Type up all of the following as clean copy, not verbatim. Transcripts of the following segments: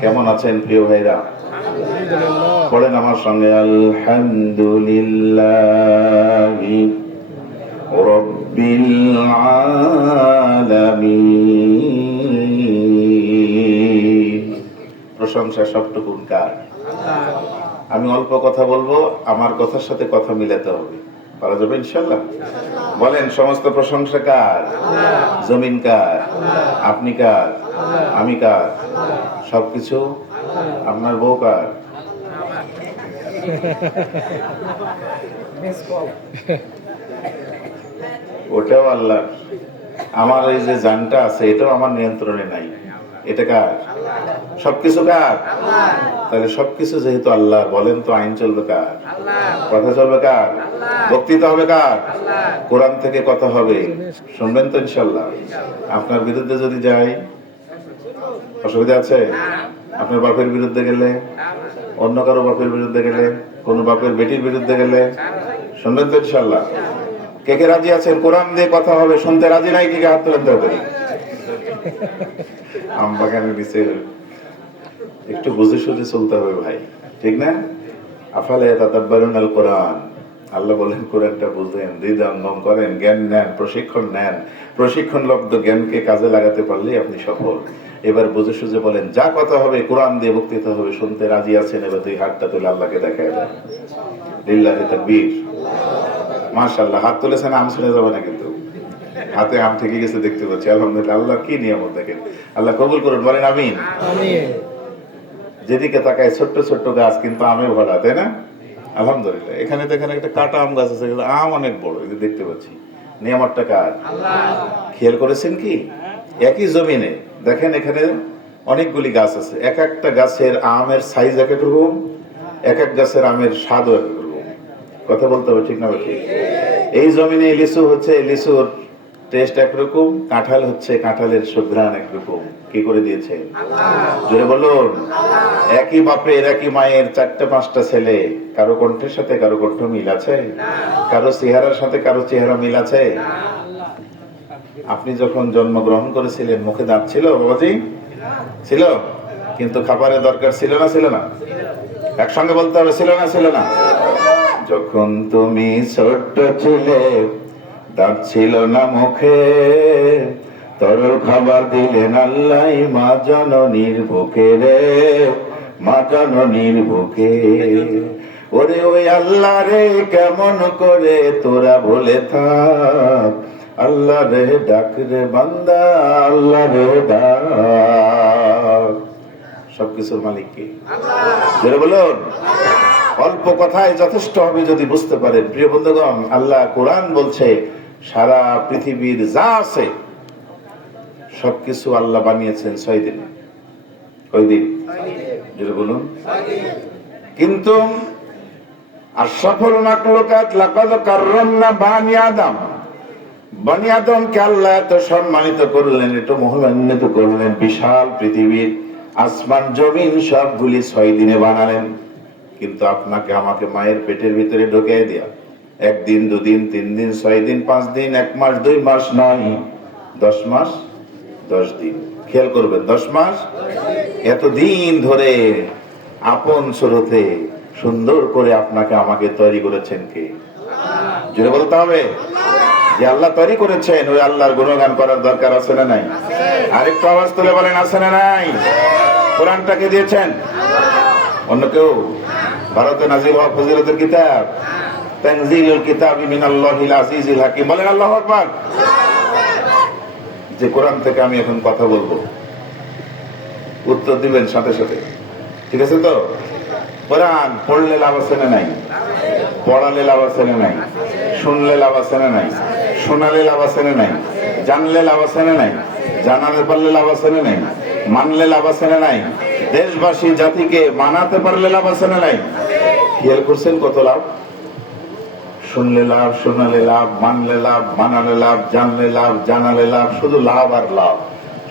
কেমন আছেন প্রিয় ভাইরা? পড়েন আমার সঙ্গে, আলহামদুলিল্লাহি রাব্বিল আলামিন। প্রশংসা সবটুকু কার? আমি অল্প কথা বলবো, আমার কথার সাথে কথা মিলাতে হবে। পারা যাবে ইনশাল্লাহ? বলেন, সমস্ত প্রশংসা কার? জমিন কার? আপনি কার? আমি কার? সবকিছু আপনার বউ কার? ওটাও আল্লাহ। আমার এই যে জানটা আছে এটাও আমার নিয়ন্ত্রণে নাই। এটা কার? সবকিছু কার? তাহলে সবকিছু যেহেতু আল্লাহ, বলেন তো আইন চলবে কার? কথা চলবে কার? বক্তৃতা হবে কার? কোরআন থেকে কথা হবে, শুনবেন তো ইনশাল্লাহ? আপনার বিরুদ্ধে যদি যাই, অসুবিধা আছে? আপনার বাপের বিরুদ্ধে গেলে, অন্য কারো বাপের বিরুদ্ধে গেলে, কোন বাপের বেটির বিরুদ্ধে গেলে, শুনবেন তো ইনশাল্লাহ? কে কে রাজি আছেন? কোরআন দিয়ে কথা হবে, শুনতে রাজি নাই? কে কে হাত তুলেন? আমবাগানের নিচে একটু বুঝে সুঝে চলতে হবে ভাই, ঠিক না? আফালা ইয়াতাদাব্বারুনাল কোরআন। আল্লাহ বলেন কোরআনটা বুঝেন, হৃদয়ঙ্গম করেন, জ্ঞান নেন, প্রশিক্ষণ নেন। প্রশিক্ষণলব্ধ জ্ঞানকে কাজে লাগাতে পারলে আপনি সফল। এবার বুঝে সুঝে বলেন, যা কথা হবে কোরআন দিয়ে বক্তৃতা হবে, শুনতে রাজি আছেন? এবার দুই হাতটা তুলে আল্লাহকে দেখায় দেন। লিল্লাহি তাকবীর। মাশাআল্লাহ। হাত তুলেছেন, আম ছেড়ে যাবে না কিন্তু। হাতে আম থেকে গেছে দেখতে পাচ্ছি। আলহামদুলিল্লাহ। আল্লাহ কি নিয়ামত দেখেন। আল্লাহ কবুল করুন, বলেন আমিন। যেদিকে তাকায় ছোট্ট ছোট্ট গাছ, কিন্তু আমে ভরা, তাই না? আলহামদুলিল্লাহ। এখানে তো এখানে একটা কাটা আম গাছ আছে, আম অনেক বড়, এই যে দেখতে পাচ্ছি। নিয়ামতটা কার? খেয়াল করেছেন কি? একই জমিনে দেখেন, এখানে অনেকগুলি গাছ আছে, এক একটা গাছের আমের সাইজ এক এক রকম, এক এক গাছের আমের স্বাদও এক এক রকম। কথা বলতে হবে, ঠিক না? ঠিক। এই জমিনে লিচু হচ্ছে, লিচুর টেস্ট একরকম, কাঁঠাল হচ্ছে, কাঁঠালের সুঘ্রাণ একরকম। কি করে দিয়েছে? জোরে বলুন। একই বাপের একই মায়ের চারটে পাঁচটা ছেলে, কারো কণ্ঠের সাথে কারো কণ্ঠ মিল আছে? কারো চেহারার সাথে কারো চেহারা মিল আছে? আপনি যখন জন্মগ্রহণ করেছিলেন, মুখে দাঁত ছিল বাবাজি? ছিল, কিন্তু খাবারের দরকার ছিল না? ছিল না? একসঙ্গে বলতে হবে, ছিল না? ছিল না? যখন তুমি ছোট্ট ছিলে, দাঁত ছিল না মুখে, তরল খাবার দিলেন আল্লাহ মা জননীর বুকে রে, মা জননীর বুকে। ওরে ওই আল্লাহ রে, কেমন করে তোরা ভুলে থাক, আল্লাহ রে ডাক রে বান্দা, আল্লাহ রে ডাক। সবকিছুর মালিক কে? জোরে বলুন। অল্প কথায় যথেষ্ট হবে যদি বুঝতে পারেন। প্রিয় বন্ধুগণ, আল্লাহ কোরআন বলছে সারা পৃথিবীর যা আছে সবকিছু আল্লাহ বানিয়েছেন 6 দিনে। কয় দিন? যদি বলুন। কিন্তু আশরাফুল মাখলুকাত লাকাদ কাররামনা বানি আদম, বানি আদমকে আল্লাহ এত সম্মানিত করলেন, এত মহিমান্বিত করলেন, বিশাল পৃথিবীর আসমান জমিন সবগুলি 6 দিনে বানালেন। কিন্তু আপনাকে আমাকে মায়ের পেটের ভিতরে ঢুকিয়ে দিয়া 1 দিন 2 দিন 3 দিন 6 দিন 5 দিন 1 মাস 2 মাস নয়, 10 মাস 10 দিন। খেয়াল করবেন, 10 মাস এতদিন ধরে আপন সুরতে সুন্দর করে আপনাকে আমাকে তৈরি করেছেন কে? জোরে বলতে হবে। যে আল্লাহ তৈরি করেছেন, ওই আল্লাহর গুণগান করার দরকার আছে না নাই? আরেকটু আওয়াজ তুলে বলেন, আছে না নাই? কোরআনটাকে দিয়েছেন অন্য কেউ? ভারতে নাজিল হওয়া ফজিলতের কিতাব, তানজিলুল কিতাবি মিনাল্লাহিল আজিজিল হাকিম। বলেন আল্লাহু আকবার। যে কোরআন থেকে আমি এখন কথা বলবো, উত্তর দিবেন সাথে সাথে, ঠিক আছে তো? কোরআন পড়লে লাভ আছে না নাই? পড়ালে লাভ আছে না নাই? শুনলে লাভ আছে না নাই? শোনালে লাভ আছে না নাই? জানলে লাভ আছে না নাই? জানাতে পারলে লাভ আছে না নাই? মানলে লাভ আছে না নাই? দেশবাসী জাতিকে মানাতে পারলে লাভ আছে না নাই? খেয়াল করছেন কত লাভ? শুনলে লাভ, শোনালে লাভ, মানলে লাভ, মানালে লাভ, জানলে লাভ, জানালে লাভ, শুধু লাভ আর লাভ।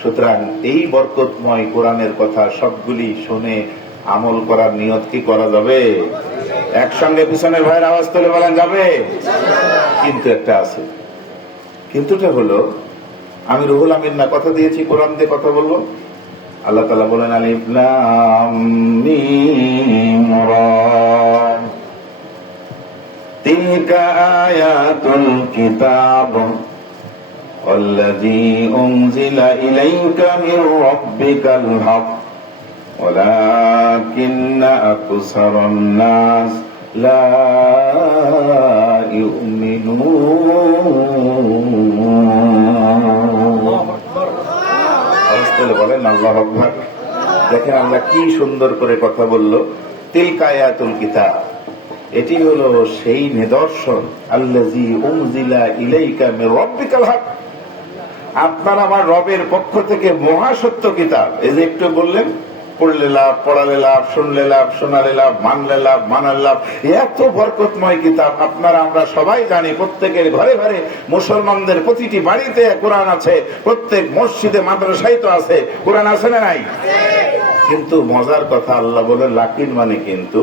সুতরাং এই বরকতময় কোরআনের কথা সবগুলি শুনে আমল করার নিয়ত কি করা যাবে? একসঙ্গে পিছনের ভাইয়ের আওয়াজ তুলে বলেন, যাবে। কিন্তু একটা আছে, কিন্তুটা হলো, আমি রুহুল আমিন না কথা দিয়েছি কোরআন দিয়ে কথা বলবো, আল্লাহ তাআলা বলেন আলিফ লাম মিম রা তিলকা আয়াতুল কিতাব ওয়াল্লাযী উনজিলা ইলাইকা মির রাব্বিকাল হক ওয়ালাকিন্না আকসারান নাস লা বলেন আল্লাহু আকবার। দেখেন আল্লাহ কি সুন্দর করে কথা বললো, তিলকা আয়াতুল কিতাব, এটি হলো সেই নিদর্শন, আল্লাযী উনজিলা ইলাইকা মির রাব্বিকাল হক, আপনার আমার রবের পক্ষ থেকে মহাসত্য কিতাব। এই যে একটু বললেন পড়লে লাভ, পড়ালে লাভ, শুনলে লাভ, শোনালে লাভ, মানলে লাভ, মানার লাভ, এত বরকতময় কিতাব। আপনারা আমরা সবাই জানি, প্রত্যেকের ঘরে ঘরে মুসলমানদের প্রতিটি বাড়িতে কোরআন আছে, প্রত্যেক মসজিদে মাদ্রাসায় তো আছে, কোরআন আছে না নাই? কিন্তু মজার কথা আল্লাহ বলে লাকিন, মানে কিন্তু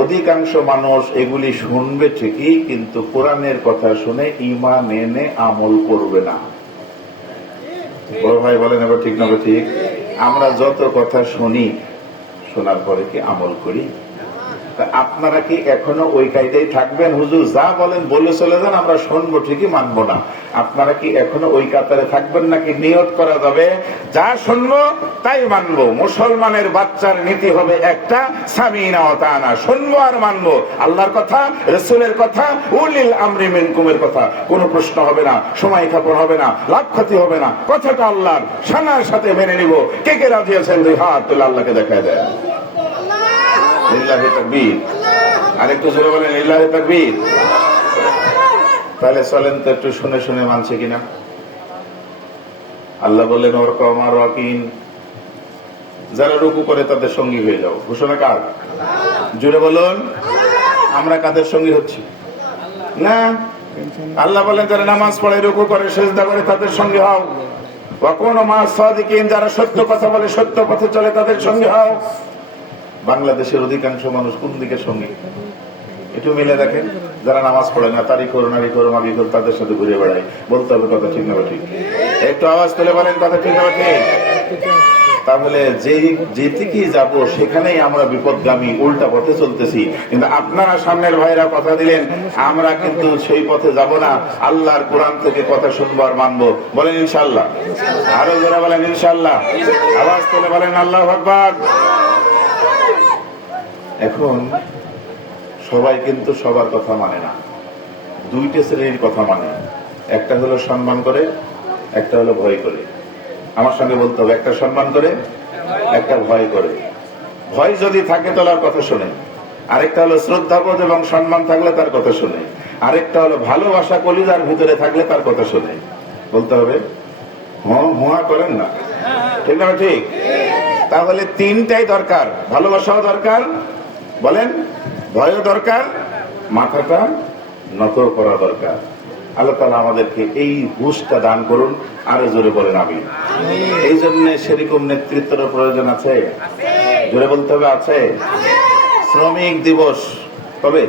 অধিকাংশ মানুষ এগুলি শুনবে ঠিকই, কিন্তু কোরআনের কথা শুনে ঈমান এনে আমল করবে না। বড় ভাই বলেন এবার ঠিক না ঠিক? আমরা যত কথা শুনি, শোনার পরে কি আমল করি? আপনারা কি এখনো ওই কায়দায় থাকবেন? হুজুর যা বলেন বলে চলে যান, আমরা শুনবো ঠিকই, মানবো না। আপনারা কি এখনো ওই কাতারে থাকবেন, নাকি নিয়ত করা যাবে যা শুনবো তাই মানবো? মুসলমানের বাচ্চার নীতি হবে একটা, সামিনা ওয়া তাআনা, শুনবো আর মানবো। আল্লাহর কথা, রাসূলের কথা, উলিল আমরি মিনকুমের কথা, কোনো প্রশ্ন হবে না, সময় ক্ষেপণ হবে না, লাভ ক্ষতি হবে না, কথাটা আল্লাহর শানার সাথে মেনে নিব। কে কে রাজি আছেন? দুই হাত তুলে আল্লাহকে দেখায় দেয়। লিল্লাহি তাকবীর। আরেকটু জোরে বলেন লিল্লাহি তাকবীর। তাহলে চলেন তো একটু শুনে শুনে মানছে কিনা। আল্লাহ বললেন ওয়ারকাম রাকিন, যারা রুকু করে তাদের সঙ্গী হয়ে যাও। ঘোষণা কার? জোরে বলুন। আমরা কাদের সঙ্গী হচ্ছি? না, আল্লাহ বলেন যারা নামাজ পড়ে, রুকু করে, সিজদা করে তাদের সঙ্গী হও। ওয়া কুনু মা'আস সাদিকিন, যারা সত্য কথা বলে, সত্য পথে চলে, তাদের সঙ্গী হও। বাংলাদেশের অধিকাংশ মানুষ কোন দিকের সঙ্গে? একটু মিলে দেখেন। যারা নামাজ পড়ে না, তারিখ করো, নারী করো, মাগি করো, তাদের সাথে ঘুরে বেড়ায়। বলতে হবে কথা ঠিক না ঠিক? একটু আওয়াজ তুলে বলেন কথা ঠিক না ঠিক? তাহলে যেদিকেই যাব সেখানেই আমরা বিপদগামী, উল্টা পথে চলতেছি। কিন্তু আপনারা সামনের ভাইরা কথা দিলেন, আমরা কিন্তু সেই পথে যাব না। আল্লাহর কোরআন থেকে কথা শুনবো আর মানবো। বলেন ইনশাআল্লাহ। আরো জোরে বলেন ইনশাআল্লাহ। আওয়াজ তুলে বলেন আল্লাহু আকবার। এখন সবাই কিন্তু সবার কথা মানে না, দুইটা শ্রেণীর কথা মানে। একটা হলো সম্মান করে, একটা হলো ভয় করে। আমার সঙ্গে বলতে হবে, একটা সম্মান করে, একটা ভয় করে। ভয় যদি থাকে তার কথা শুনে। আরেকটা হলো শ্রদ্ধাবোধ এবং সম্মান থাকলে তার কথা শুনে। আরেকটা হলো ভালোবাসা কলিজার ভিতরে থাকলে তার কথা শুনে। বলতে হবে, হুয়া করেন না, ঠিক না ঠিক? তাহলে তিনটাই দরকার, ভালোবাসাও দরকার, বলেন ভয়ও দরকার, মাথাটা নত করা দরকার। আল্লাহ তাআলা আমাদেরকে এই হুঁশটা দান করুন। আরো জোরে বলেন আমিন। এই জন্য সেরকম নেতৃত্বের প্রয়োজন আছে। জোরে বলতে হবে আছে। শ্রমিক দিবস কবে?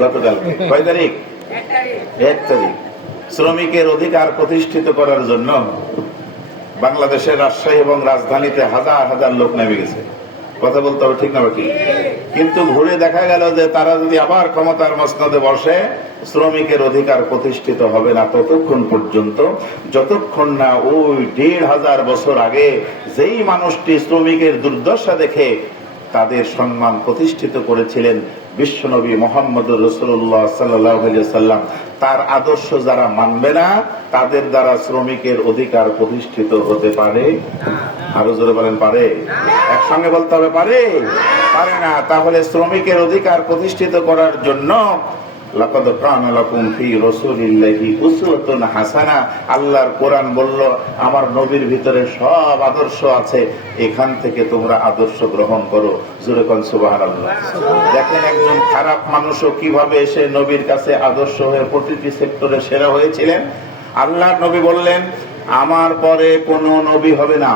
গতকাল। কয় তারিখ? 1 তারিখ। শ্রমিকের অধিকার প্রতিষ্ঠিত করার জন্য বাংলাদেশের রাজশাহী এবং রাজধানীতে হাজার হাজার লোক নেমে গেছে। কথা বলতে হবে ঠিক না ঠিক? কিন্তু ঘুরে দেখা গেল যে তারা যদি আবার ক্ষমতার মসনদে বসে, শ্রমিকের অধিকার প্রতিষ্ঠিত হবে না ততক্ষণ পর্যন্ত, যতক্ষণ না ওই ১৫০০ বছর আগে যেই মানুষটি শ্রমিকের দুর্দশা দেখে তাদের সম্মান প্রতিষ্ঠিত করেছিলেন বিশ্বনবী মুহাম্মদুর রাসূলুল্লাহ সাল্লাল্লাহু আলাইহি সাল্লাম, তার আদর্শ যারা মানবে না তাদের দ্বারা শ্রমিকের অধিকার প্রতিষ্ঠিত হতে পারে? আরো জোরে বলেন পারে? একসঙ্গে বলতে হবে পারে? পারে না। তাহলে শ্রমিকের অধিকার প্রতিষ্ঠিত করার জন্য লাকাদ কানা লাকুম ফি রাসূলিল্লাহি উসওয়াতুন হাসানাহ, আল্লাহর কোরআন বলল আমার নবীর ভিতরে সব আদর্শ আছে, এখান থেকে তোমরা আদর্শ গ্রহণ করো। জোরে কোন সুবহানাল্লাহ। দেখেন একজন খারাপ মানুষও কিভাবে এসে নবীর কাছে আদর্শ হয়ে প্রতিটি সেক্টরে সেরা হয়েছিলেন। আল্লাহর নবী বললেন আমার পরে কোনো নবী হবে না,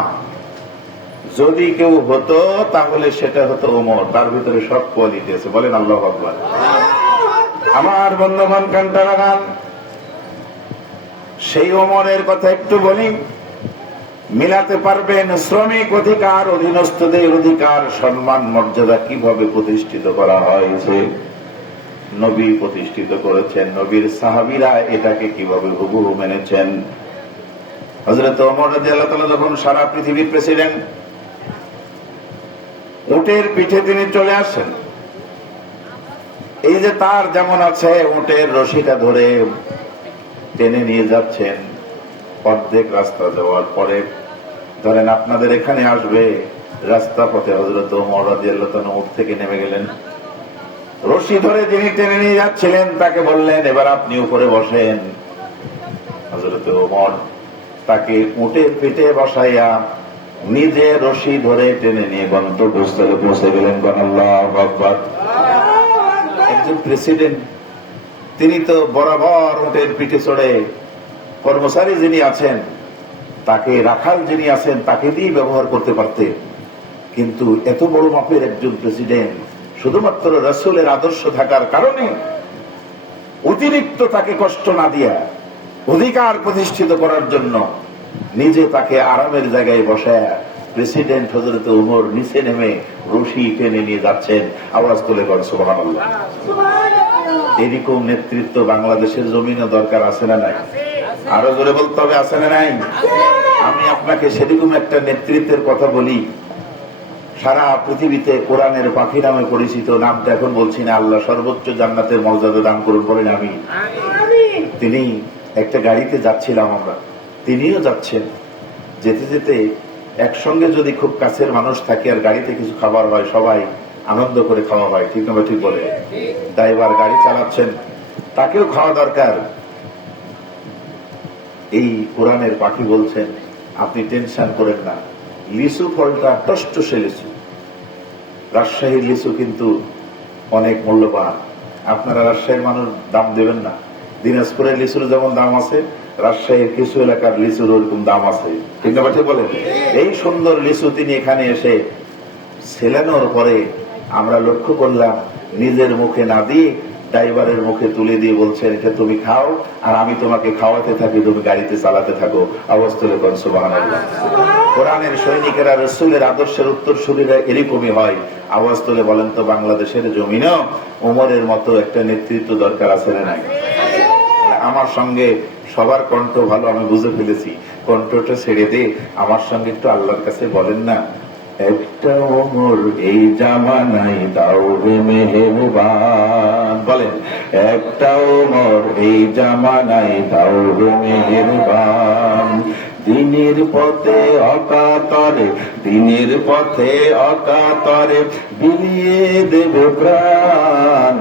যদি কেউ হতো তাহলে সেটা হতো ওমর, তার ভিতরে সব কোয়ালিটি আছে। বলেন আল্লাহু আকবার। আমার বন্ধুগণ কান্তা লাগান, সেই ওমরের কথা একটু বলি। মিলাতে পারবেন শ্রমিক অধিকার, অধীনস্থদের অধিকার, সম্মান মর্যাদা কিভাবে প্রতিষ্ঠিত করা হয়েছে? নবী প্রতিষ্ঠিত করেছেন, নবীর সাহাবীরা এটাকে কিভাবে হুবহু মেনেছেন। হযরত ওমর রাদিয়াল্লাহু তাআলা যখন সারা পৃথিবীর প্রেসিডেন্ট, উটের পিঠে তিনি চলে আসেন। এই যে তার যেমন আছে, উটের রশিটা ধরে টেনে নিয়ে যাচ্ছেন। অর্ধেক রাস্তা যাওয়ার পরে ধরেন আপনাদের এখানে আসবে, রাস্তা পথে হযরত ওমর রাদিয়াল্লাহু তাআলা উট থেকে নেমে গেলেন। রশি ধরে যিনি টেনে নিয়ে যাচ্ছিলেন তাকে বললেন, এবার আপনি উপরে বসেন। হযরত ওমর তাকে উটের পিঠে বসাইয়া নিজে রশি ধরে টেনে নিয়ে গন্তব্যস্থলে পৌঁছে গেলেন। আল্লাহু আকবার। একজন প্রেসিডেন্ট, তিনি তো বরাবর উটের পিঠে চড়ে, কর্মচারী যিনি আছেন তাকে, রাখাল যিনি আছেন তাকে দিয়ে ব্যবহার করতে পারতেন। কিন্তু এত বড় মাপের একজন প্রেসিডেন্ট শুধুমাত্র রাসূলের আদর্শ থাকার কারণে অতিরিক্ত তাকে কষ্ট না দিয়া অধিকার প্রতিষ্ঠিত করার জন্য নিজে তাকে আরামের জায়গায় বসায় প্রেসিডেন্ট হযরত ওমর নিচে নেমে রশি টেনে নিয়ে যাচ্ছেন। আওয়াজ তুলে বলেন সুবহানাল্লাহ। এরকম নেতৃত্ব বাংলাদেশের জমিনে দরকার আছে না নাই? আরো জোরে বলতে হবে, আছে না নাই? আমি আপনাকে সেরকম একটা নেতৃত্বের কথা বলি, সারা পৃথিবীতে কোরআনের পাখি নামে পরিচিত, নামটা এখন বলছি না, আল্লাহ সর্বোচ্চ জান্নাতের মর্যাদা দান করুন, বলেন আমি। তিনি একটা গাড়িতে যাচ্ছিলাম আমরা, তিনিও যাচ্ছেন। যেতে যেতে একসঙ্গে যদি খুব কাছের মানুষ থাকে আর গাড়িতে কিছু খাবার হয়, সবাই আনন্দ করে খাওয়া হয়, ঠিক না? ঠিক বলে। ড্রাইভার গাড়ি চালাচ্ছেন, তাকেও খাওয়া দরকার। এই কোরআনের পাখি বলছেন, আপনি টেনশন করেন না, লিচু ফলটা টসটসে লিচু। রাজশাহীর লিচু কিন্তু অনেক মূল্যবান। আপনারা রাজশাহীর মানুষ দাম দেবেন না। দিনাজপুরের লিচুর যেমন দাম আছে, রাজশাহীর কিছু এলাকার লিচুর ওরকম দাম আছে, ঠিক না? ঠিক বলেন। এই সুন্দর লিচু তিনি এখানে এসে ছেলানোর পরে আমরা লক্ষ্য করলাম, নিজের মুখে না দিয়ে ড্রাইভারের মুখে তুলে দিয়ে বলছেন, এটা তুমি খাও আর আমি তোমাকে খাওয়াতে থাকি, তুমি গাড়িতে চালাতে থাকো। আওয়াজ তুলে বলেন সুবহানাল্লাহ। কোরআনের সৈনিকেরা রাসূলের আদর্শের উত্তরসূরিরা এরকমই হয়। আওয়াজ তুলে বলেন তো, বাংলাদেশের জমিনেও ওমরের মতো একটা নেতৃত্ব দরকার আছে না নাই? আমার সঙ্গে সবার কণ্ঠ ভালো, আমি বুঝে ফেলেছি, কণ্ঠটা ছেড়ে দিয়ে আমার সঙ্গে একটু আল্লাহর কাছে বলেন না, একটা ওমর এই জামানায় দাও রে মেহেরবান। বলেন, একটা ওমর এই জামানায় দাও রে মেহেরবান। দিনের পথে অকাতরে, দিনের পথে অকাতরে বিলিয়ে দেব প্রাণ।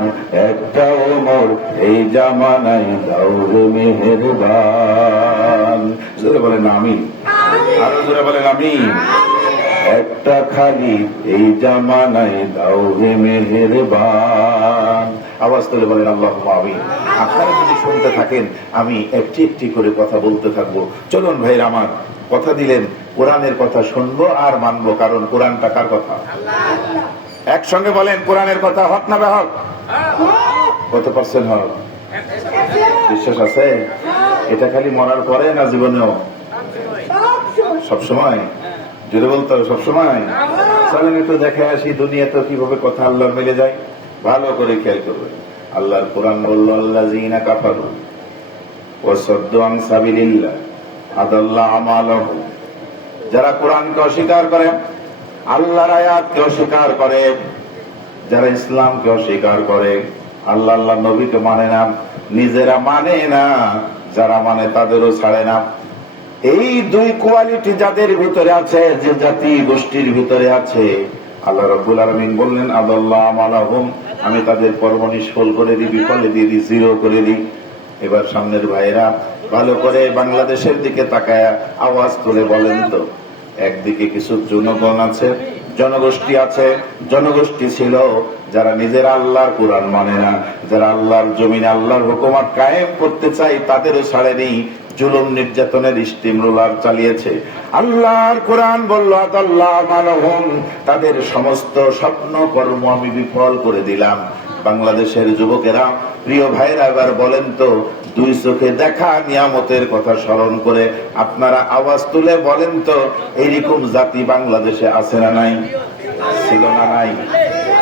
একটা ওমর এই জামানায় দাও রে মেহেরবান। জোরে বলেন আমিন। আরো জোরে বলেন আমিন। একটা খালি এই জামানায় দাও হে মেহেরবান। আওয়াজ তুলে বলেন আল্লাহুম্মা আমিন। আপনারা যদি শুনতে থাকেন, আমি একটি একটি করে কথা বলতে থাকবো। চলুন ভাইরা আমার, কথা দিলেন, কোরআনের কথা শুনবো আর মানবো, কারণ কোরআন টাকার কথা। একসঙ্গে বলেন, কোরআনের কথা হক না বেহক? কত পার্সেন্ট হক? বিশ্বাস আছে? এটা খালি মরার পরে না জীবনেও? সবসময় জোরে বলতে হবে, সবসময়। চলেন একটু দেখে আসি দুনিয়াতে কিভাবে কথা আল্লাহর মিলে যায়। ভালো করে খেয়াল করবেন। আল্লাহর কোরআন বলল, আল্লাযীনা কাফারু ওয়া সাদ্দু আন সাবিলিল্লাহ আদাল্লা আমালাহুম। যারা কোরআনকে অস্বীকার করে, আল্লাহর আয়াতকে অস্বীকার করে, যারা ইসলামকে অস্বীকার করে, আল্লাহ আল্লাহ নবীকে মানে না, নিজেরা মানে না, যারা মানে তাদেরও ছাড়ে না। এই দুই কোয়ালিটি যাদের ভিতরে আছে, যে জাতি গোষ্ঠীর ভিতরে আছে, আল্লাহ রাব্বুল আলামিন বললেন, আদাল্লাহ আমালাহুম, আমি তাদের কর্ম নিষ্ফল করে দিই, বিফলে দিয়ে দিই, জিরো করে দিই। এবার সামনের ভাইরা ভালো করে বাংলাদেশের দিকে তাকায় আওয়াজ তুলে বলেন তো, একদিকে কিছু জনগণ আছে, জনগোষ্ঠী আছে, জনগোষ্ঠী ছিল যারা নিজের আল্লাহর কোরআন মানে না, যারা আল্লাহর জমিনে আল্লাহর হুকুমত কায়েম করতে চাই, তাদেরও ছাড়েনি, জুলুম নির্যাতনের স্টিম রোলার চালিয়েছে। আল্লাহর কোরআন বলল, আদাল্লাহ আমালাহুম, তাদের সমস্ত স্বপ্ন কর্ম আমি বিফল করে দিলাম। বাংলাদেশের যুবকেরা, প্রিয় ভাইরা, এবার বলেন তো, দুই চোখে দেখা নিয়ামতের কথা স্মরণ করে আপনারা আওয়াজ তুলে বলেন তো, এইরকম জাতি বাংলাদেশে আছে না নাই? ছিল না নাই?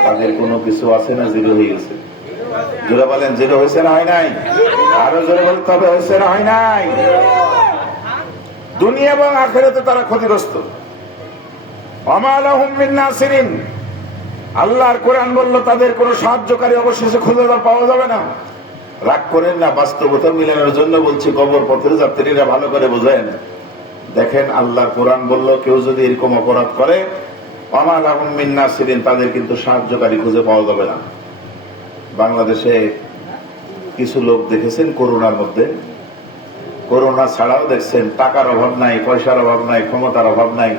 তাদের কোনো কিছু আছে না জিরো হয়ে গেছে? জোরে বলেন, জিরো হয়েছে না হয় নাই? আরো জোরে বলতে হবে, হয়েছে না হয় নাই? দুনিয়া এবং আখিরাতে তারা ক্ষতিগ্রস্ত। ওমা লাহুম মিন নাসিরিন, আল্লাহর কোরআন বলল তাদের কোনো সাহায্যকারী অবশেষে খুঁজে পাওয়া যাবে না। রাগ করেন না, বাস্তবতা মিলানোর জন্য বলছি, কবর পথের যাত্রীরা ভালো করে বোঝেন। দেখেন, আল্লাহর কোরআন বলল কেউ যদি এরকম অপরাধ করে, ওমা লাহুম মিন নাসিরিন, তাদের কিন্তু সাহায্যকারী খুঁজে পাওয়া যাবে না। বাংলাদেশে কিছু লোক দেখেছেন করোনার মধ্যে, করোনা ছাড়াও দেখছেন টাকার অভাব নাই, পয়সার অভাব নাই, ক্ষমতার অভাব নাই,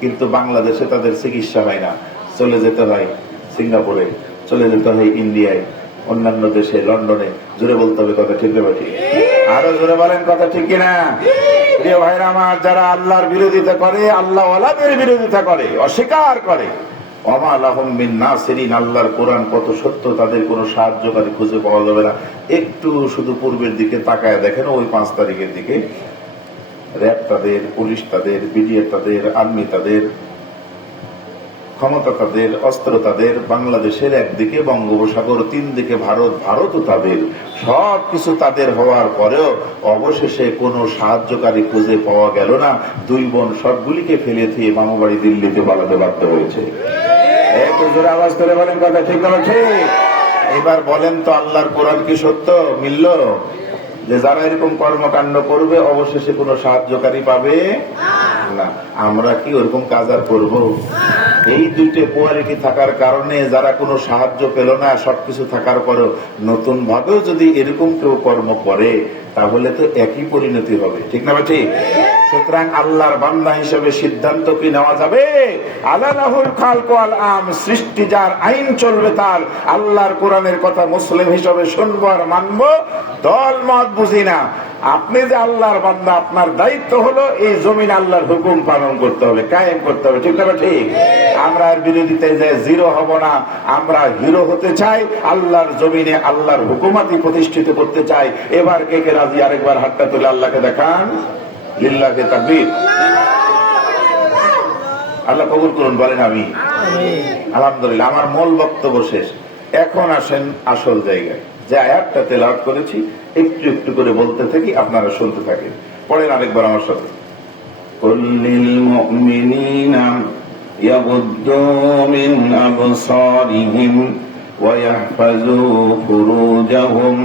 কিন্তু বাংলাদেশে তাদের চিকিৎসা হয় না। চলে যেতে হয় সিঙ্গাপুরে, চলে যেতে হয় ইন্ডিয়ায়, অন্যান্য দেশে, লন্ডনে। জোরে বলতে হবে কথা, ঠিক না ঠিক? আরো জোরে বলেন কথা, ঠিক কিনা? প্রিয় ভাইরা আমার, যারা আল্লাহর বিরোধিতা করে, আল্লাহ ওয়ালাদের বিরোধিতা করে, অস্বীকার করে, ওমা লাহুম মিন নাসিরিন, আল্লাহর কোরআন কত সত্য, তাদের কোনো সাহায্যকারী খুঁজে পাওয়া যাবে না। একটু শুধু পূর্বের দিকে তাকায় দেখেন, ওই 5 তারিখের দিকে র‍্যাব তাদের, পুলিশ তাদের, বিডিএ তাদের, আর্মি তাদের, ক্ষমতা তাদের, অস্ত্র তাদের, বাংলাদেশের একদিকে বঙ্গোপসাগর, 3 দিকে ভারত, ভারতও তাদের, সবকিছু তাদের হওয়ার পরেও অবশেষে কোনো সাহায্যকারী খুঁজে পাওয়া গেল না। 2 বোন সবগুলিকে ফেলে দিয়ে মামাবাড়ি দিল্লিতে পালাতে বাধ্য হয়েছে। এক জোরে আওয়াজ করে বলেন কথা, ঠিক না ঠিক? এবার বলেন তো, আল্লাহর কোরআন কি সত্য মিলল? যে যারা এরকম কর্মকাণ্ড করবে অবশেষে কোনো সাহায্যকারী পাবে না। আমরা কি ওরকম কাজ আর করবো? এই দুইটা কোয়ালিটি থাকার কারণে যারা কোনো সাহায্য পেল না, সবকিছু থাকার পরেও নতুন ভাবেও যদি এরকম কেউ কর্ম করে, তাহলে তো একই পরিণতি হবে, ঠিক না ঠিক? সুতরাং আল্লাহর বান্দা হিসেবে সিদ্ধান্ত কি নেওয়া যাবে? আলালাহুল খালক ওয়াল আম, সৃষ্টি যার, আইন চলবে তার। আল্লাহর কোরআনের কথা মুসলিম হিসেবে শুনবো আর মানবো, দল মত বুঝি না। আপনি যে আল্লাহর বান্দা, আপনার দায়িত্ব হলো এই জমিন আল্লাহর হুকুম পালন করতে হবে, কায়েম করতে হবে, ঠিক না ঠিক? আমরা এর বিরোধিতায় যে জিরো হব না, আমরা হিরো হতে চাই, আল্লাহর জমিনে আল্লাহর হুকুমাতি প্রতিষ্ঠিত করতে চাই। এবার কে কে রাজি? আরেকবার হাতটা তুলে আল্লাহকে দেখান, লিল্লাহে তাকবীর। আল্লাহ কবুল করুন, বলেন আমি। আলহামদুলিল্লাহ। আমার মূল বক্তব্য শেষ, এখন আসেন আসল জায়গায়। যে আয়াতটা তেলাওয়াত করেছি একটু একটু করে বলতে থাকি, আপনারা শুনতে থাকেন। পড়েন আরেকবার আমার সাথে। কুল্লিল মুমিনিনা ইয়াগুদ্দু মিন আবসারিহিম ওয়া ইয়াহফাযু ফুরুজাহুম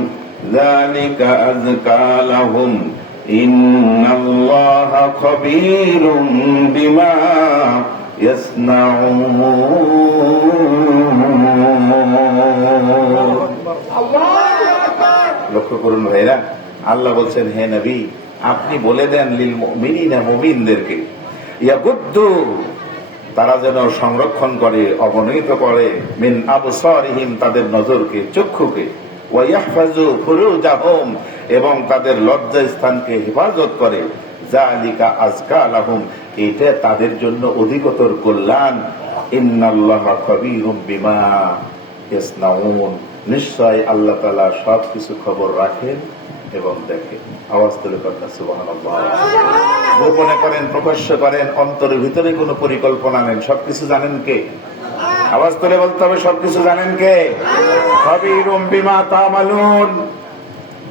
যালিকা আযকা লাহুম ইন্নাল্লাহা খাবীরুম বিমা ইয়াসনাউন। লক্ষ্য করুন ভাইরা, আল্লাহ বলছেন, হে নবী আপনি বলে দেন লিল মুমিনিনা, মুমিনদেরকে, ইয়াগুদ্দু, তারা যেন সংরক্ষণ করে, অবনমিত করে, মিন আবসারিহিম, তাদের নজরকে, চক্ষুকে, ওয়া ইয়াহফাযু ফুরুজাহুম, এবং তাদের লজ্জা স্থানকে হেফাজত করে, যালিকা আযকা লাহুম, এটা তাদের জন্য অধিকতর কল্যাণ। ইন্নাল্লাহা খাবীরুম বিমা ইয়াসনাউন, নিশ্চয় আল্লাহ তাআলা সবকিছু খবর রাখেন এবং দেখেন। আওয়াজ তুলে কথা সুবহানাল্লাহ। গোপনে করেন, প্রকাশ্য করেন, অন্তরের ভিতরে কোনো পরিকল্পনা নেন, সবকিছু জানেন কে? আওয়াজ তুলে বলতে হবে, সবকিছু জানেন কে? খাবীরুম বিমা তা'মালুন,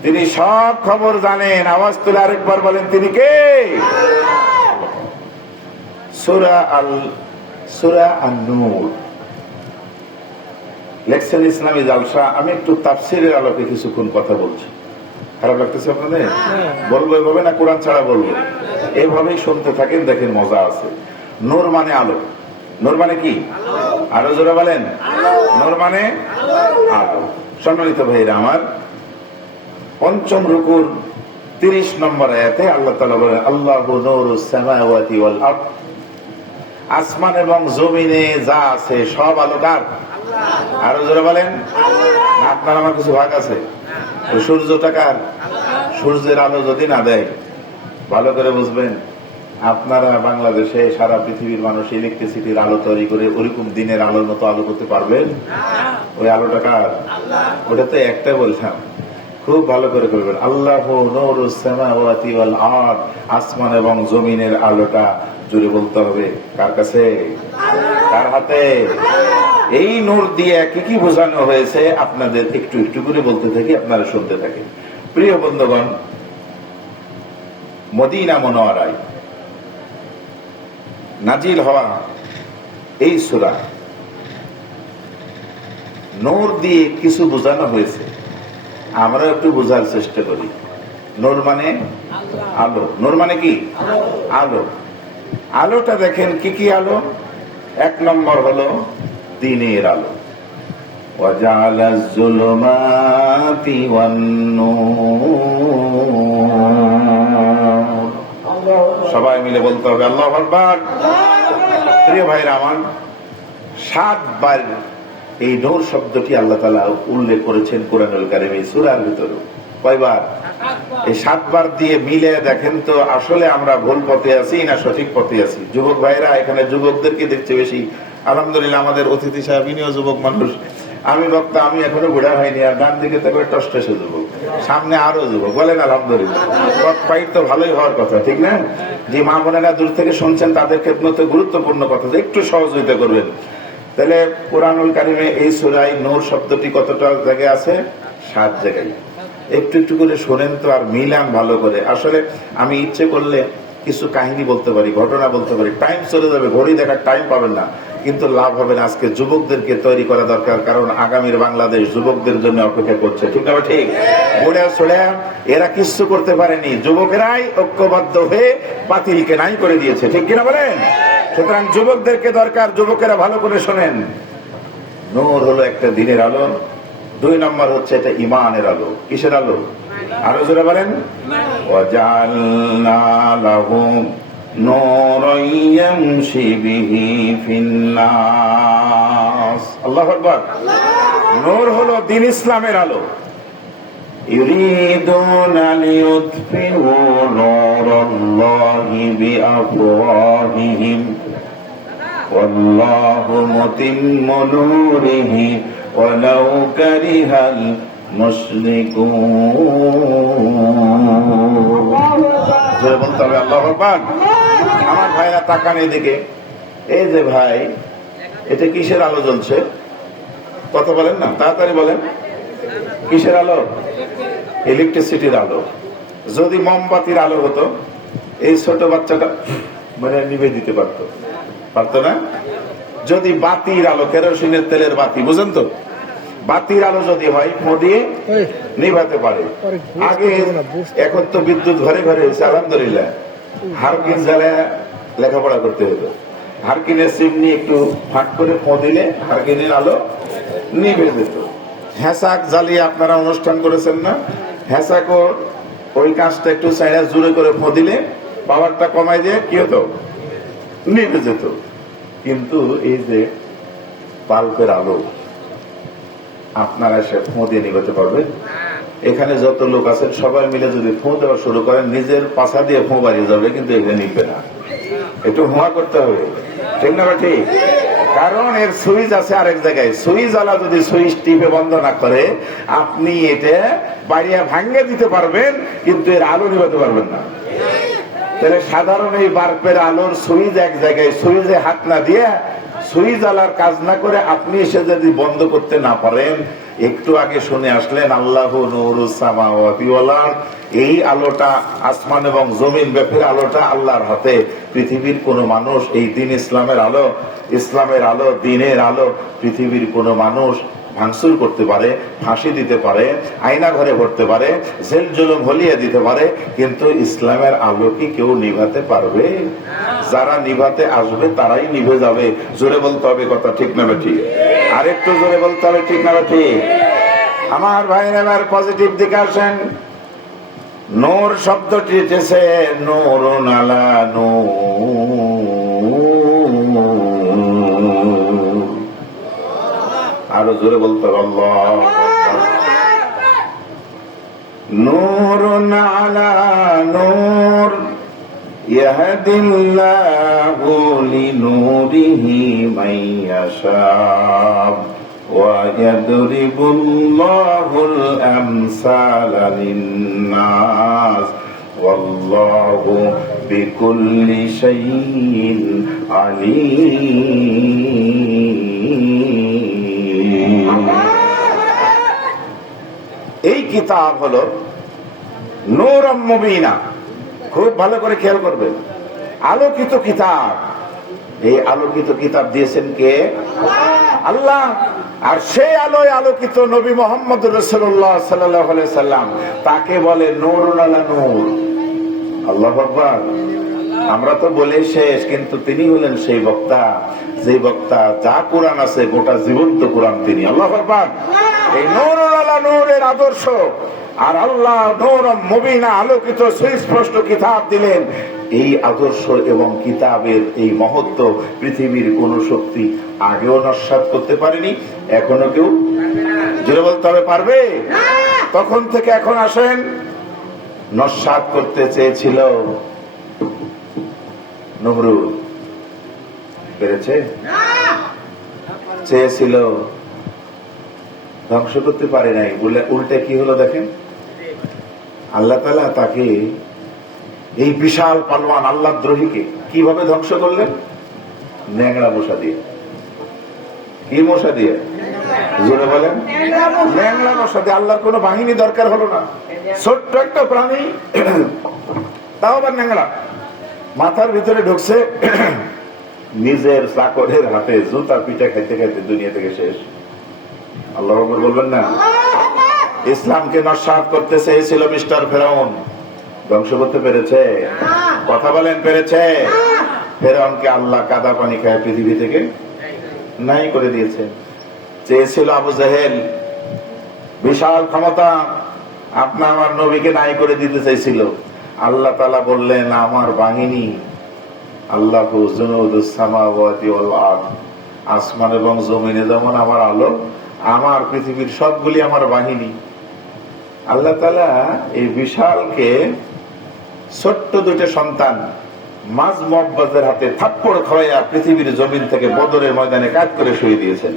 তিনি সব খবর জানেন। আওয়াজ তুলে আরেকবার বলেন, তিনি কে? সূরা আন-নূর লেখছেন ইসলামী জালসা। আমি একটু তাফসীরের আলোকে কিছুক্ষণ কথা বলছি। খারাপ লাগতেছে আপনাদের? বলবো এভাবে না কোরআন ছাড়া বলবো? এইভাবেই শুনতে থাকেন, দেখেন মজা আছে। নূর মানে আলো। নূর মানে কি? আরো জোরে বলেন। নূর মানে আলো। সম্মানিত ভাইরা আমার, ৫ম রুকুর ৩০ নম্বর আয়াতে আল্লাহ তাআলা বলেন, আল্লাহু নূরুস সামাওয়াতি ওয়াল আরদ, আসমান এবং জমিনে যা আছে সব আলো কার? আরো জোরে বলেন। না আপনার আমার কিছু ভাগ আছে? সূর্যটা কার? সূর্যের আলো যদি না দেয়, ভালো করে বুঝবেন, আপনারা বাংলাদেশে সারা পৃথিবীর মানুষ ইলেকট্রিসিটির আলো তৈরি করে ওরকম দিনের আলোর মতো আলো করতে পারবেন? ওই আলোটা কার? ওটা তো একটা বললাম, খুব ভালো করে করবেন। আল্লাহু নূরুস সামাওয়াতি ওয়াল আরদ, আসমান এবং জমিনের আলোটা জুড়ে বলতে হবে কার কাছে? কার হাতে? এই নূর দিয়ে কি কি বোঝানো হয়েছে আপনাদের একটু একটু করে বলতে থাকি, আপনারা শুনতে থাকেন। প্রিয় বন্ধুগণ, মদিনা মুনাওয়ারায় নাজিল হওয়া এই সূরা নূর দিয়ে কিছু বোঝানো হয়েছে, আমরা একটু বোঝার চেষ্টা করি। নূর মানে আলো। নূর মানে কি? আলো। আলোটা দেখেন কি কি আলো। এক নম্বর হলো দিনের আলো। ওয়াজালাজ যুলুমাতি ওয়ান নূর। সবাই মিলে বলতে হবে আল্লাহু আকবার। প্রিয় ভাইরা আমার, 7 বার এই নূর শব্দটি আল্লাহ তাআলা উল্লেখ করেছেন কোরআনুল কারীম এই সূরার ভিতরে। কয়বার? এই 7 বার দিয়ে মিলে দেখেন তো আসলে আমরা ভুল পথে আছি না সঠিক পথে আছি। যুবক ভাইরা, এখানে যুবকদেরকে দেখতে বেশি। আলহামদুলিল্লাহ, আমাদের অতিথি সাহেব ইনিও যুবক মানুষ, আমি বক্তা, আমি এখনো বুড়া হয়নি। আর ডান দিকে তো টসটসে যুবক, সামনে আরো যুবক। বলেন আলহামদুলিল্লাহ। পাইট তো ভালোই হওয়ার কথা, ঠিক না? যে মা বোনেরা দূর থেকে শুনছেন তাদের ক্ষেত্রে গুরুত্বপূর্ণ কথা, একটু সহযোগিতা করবেন। তাহলে কোরআনুল কারীমে এই সূরায় নূর শব্দটি কতটা জায়গায় আছে? 7 জায়গায়। একটু একটু করে শোনেন তো আর মিলান ভালো করে। আসলে আমি ইচ্ছে করলে কিছু কাহিনী বলতে পারি, ঘটনা বলতে পারি, টাইম চলে যাবে, ঘড়ি দেখার টাইম পাবেন না, কিন্তু লাভ হবে না। আজকে যুবকদেরকে তৈরি করা দরকার, কারণ আগামীর বাংলাদেশ যুবকদের জন্য অপেক্ষা করছে, ঠিক না? ঠিক। বুড়া ছোড়া এরা কিচ্ছু করতে পারেনি, যুবকেরাই ঐক্যবদ্ধ হয়ে বাতিলকে নাই করে দিয়েছে, ঠিক কিনা বলেন? সুতরাং যুবকদেরকে দরকার, যুবকেরা ভালো করে শোনেন। নূর হলো একটা দিনের আলো। 2 নম্বর হচ্ছে এটা ঈমানের আলো। কিসের আলো? আরো জোরে বলেন। ওয়াজআলনা লাহুম নূরান ইয়ামশি বিহি ফিন-নাস। আল্লাহু আকবার। নূর হলো দ্বীন ইসলামের আলো। ইউরিদুনা লিইউতফিউ নূরাল্লাহি বিআফওয়াহিহিম ওয়াল্লাহু মুতিম্মু নূরিহি ওয়ালাউ কারিহাল মুশরিকুন। জোরে বলতে হবে আল্লাহু আকবার। আমার ভাইরা তাকান এদিকে। এই যে ভাই, এটা কিসের আলো জ্বলছে? কথা বলেন না, তাড়াতাড়ি বলেন। কিসের আলো? ইলেকট্রিসিটির আলো। যদি মোমবাতির আলো হতো, এই ছোট বাচ্চাটা মানে নিভে দিতে পারতো? পারতো না। যদি বাতির আলো, কেরোসিনের তেলের বাতি, বুঝেন তো, বাতির আলো যদি হয় ফো দিয়ে নিভাতে পারে। আগে, এখন তো বিদ্যুৎ ঘরে ঘরে হয়েছে আলহামদুলিল্লাহ। হারকিন জ্বালায় লেখাপড়া করতে হতো। হারকিনের চিমনি একটু ফাঁক করে ফো দিলে হারকিনের আলো নিভে যেত। হ্যাঁসাক জ্বালিয়ে আপনারা অনুষ্ঠান করেছেন না? হ্যাঁসাকও ওই কাজটা একটু চাইনা জোরে করে ফো দিলে পাওয়ারটা কমাই দিয়ে কি হতো? নিভে যেত। কিন্তু এই যে বাল্বের আলো, আপনারা সে ফোঁ দিয়ে নিভাতে পারবেন? এখানে যত লোক আছেন সবাই মিলে যদি ফোঁ দেওয়া শুরু করেন, নিজের পাশা দিয়ে ফোঁ বাড়িয়ে যাবে, কিন্তু এখানে নিবে না। একটু হুয়া করতে হবে, ঠিক না? ঠিক। কারণ এর সুইচ আছে আরেক জায়গায়। সুইচ আলা যদি সুইচ টিপে বন্ধ না করে, আপনি এটা বাড়িয়ে ভাঙ্গে দিতে পারবেন, কিন্তু এর আলো নিভাতে পারবেন না। তাহলে সাধারণ এই বাল্বের আলোর সুইচ এক জায়গায়, সুইচে হাত না দিয়ে, সুইচ আলার কাজ না করে আপনি এসে যদি বন্ধ করতে না পারেন, একটু আগে শুনে আসলেন আল্লাহু নূরুস সামাওয়াতি ওয়াল আরদ, এই আলোটা আসমান এবং জমিন ব্যাপীর আলোটা আল্লাহর হাতে। পৃথিবীর কোন মানুষ এই দ্বীন ইসলামের আলো, ইসলামের আলো, দ্বীনের আলো পৃথিবীর কোন মানুষ ভাঙচুর করতে পারে, ফাঁসি দিতে পারে, আয়না ঘরে ভরতে পারে, জেল জুলুম হলিয়ে দিতে পারে, কিন্তু ইসলামের আলো কি কেউ নিভাতে পারবে? যারা নিভাতে আসবে তারাই নিভে যাবে। জোরে বলতে হবে কথা, ঠিক না ঠিক? আরেকটু জোরে বলতে হবে, ঠিক না ঠিক? আমার ভাইরা, এবার পজিটিভ দিকে আসেন। নূর শব্দটি এসেছে নূরুন আলা নূর। আরো জোরে বলতে হবে আল্লাহু আকবার। নূরুন আলা নূর ইয়াহদিল্লাহু লিনূরিহি মান ইয়াশা ওয়া ইয়াদরিবুল্লাহুল আমসালা লিন-নাস ওয়াল্লাহু বিকুল্লি শাইইন আলীম। এই কিতাব হলো নূরুম মুবিনা। খুব ভালো করে খেয়াল করবেন, আলোকিত কিতাব। এই আলোকিত কিতাব দিয়েছেন কে? আল্লাহ। আর সেই আলোয় আলোকিত নবী মুহাম্মদ রাসূলুল্লাহ সাল্লাল্লাহু আলাইহি সাল্লাম, তাকে বলে নূরুন আলা নূর। আল্লাহু আকবার। আমরা তো বলে শেষ, কিন্তু তিনি হলেন সেই বক্তা, যে বক্তা যা কোরআন আছে গোটা জীবন্ত কোরআন তিনি। আল্লাহু আকবার। এই নূরুন আলা নূরের আদর্শ, আর আল্লাহ নূরুম মুবিনা, আলোকিত সুস্পষ্ট কিতাব দিলেন। এই আদর্শ এবং কিতাবের এই মহত্ব পৃথিবীর কোন শক্তি আগেও নস্যাৎ করতে পারেনি, এখনো কেউ জোরে বলতে হবে পারবে? তখন থেকে এখন আসেন, নস্যাৎ করতে চেয়েছিল নমরুদ, পেরেছে? চেয়েছিল, ধ্বংস করতে পারে নাই বলে উল্টে কি হলো দেখেন, আল্লাহ তাআলা তাকে, এই বিশাল পালোয়ান আল্লাহ দ্রোহীকে কিভাবে ধ্বংস করলেন? ন্যাংরা মশা দিয়ে। কি মশা দিয়ে? জোরে বলেন। ন্যাংরা মশা দিয়ে। আল্লাহর কোনো বাহিনী দরকার হলো না, ছোট্ট একটা প্রাণী, তাও আবার ন্যাংরা, মাথার ভিতরে ঢুকছে, নিজের চাকরের হাতে জুতা পিঠা খাইতে খাইতে দুনিয়া থেকে শেষ। আল্লাহু আকবার বলবেন না? ইসলামকে নস্যাৎ করতে চেয়েছিল মিস্টার ফেরাউন, ধ্বংস করতে পেরেছে? কথা বলেন, পেরেছে? ফেরাউনকে আল্লাহ কাদা পানি খায় পৃথিবী থেকে নাই করে দিয়েছে। চেয়েছিল আবু জেহেল, বিশাল ক্ষমতা, আপনি আমার নবীকে নাই করে দিতে চাইছিল। আল্লাহ তাআলা বললেন, আমার বাহিনী, আল্লাহু জুনুদুস সামাওয়াতি ওয়াল আরদ, আসমান এবং জমিনে যেমন আমার আলো, আমার পৃথিবীর সবগুলি আমার বাহিনী। আল্লাহ তাআলা এই বিশালকে ছোট্ট দুইটা সন্তান মাঝ মুআব্বাজের হাতে থাপ্পড় খাওয়াইয়া পৃথিবীর জমিন থেকে বদরের ময়দানে কাজ করে শুয়ে দিয়েছেন।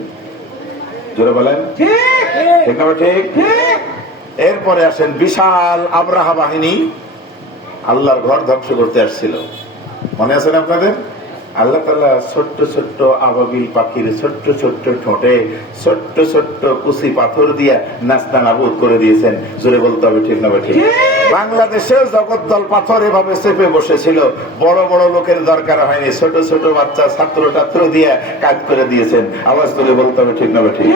জোরে বলেন ঠিক না? ঠিক। এরপরে আসেন বিশাল আবরাহা বাহিনী, আল্লাহর ঘর ধ্বংস করতে আসছিল, মনে আছে না আপনাদের? আল্লাহ তাআলা ছোট্ট ছোট্ট আবাবিল পাখির ছোট্ট ছোট্ট ঠোঁটে ছোট্ট ছোট্ট কুচি পাথর দিয়া নাস্তা নাবুদ করে দিয়েছেন। জোরে বলতে হবে ঠিক না? ঠিক। বাংলাদেশেও জগদ্দল পাথর এভাবে চেপে বসেছিল, বড় বড় লোকের দরকার হয়নি, ছোট ছোট বাচ্চা ছাত্র ছাত্র দিয়ে কাজ করে দিয়েছেন। আওয়াজ তুলে বলতে হবে ঠিক না? ঠিক।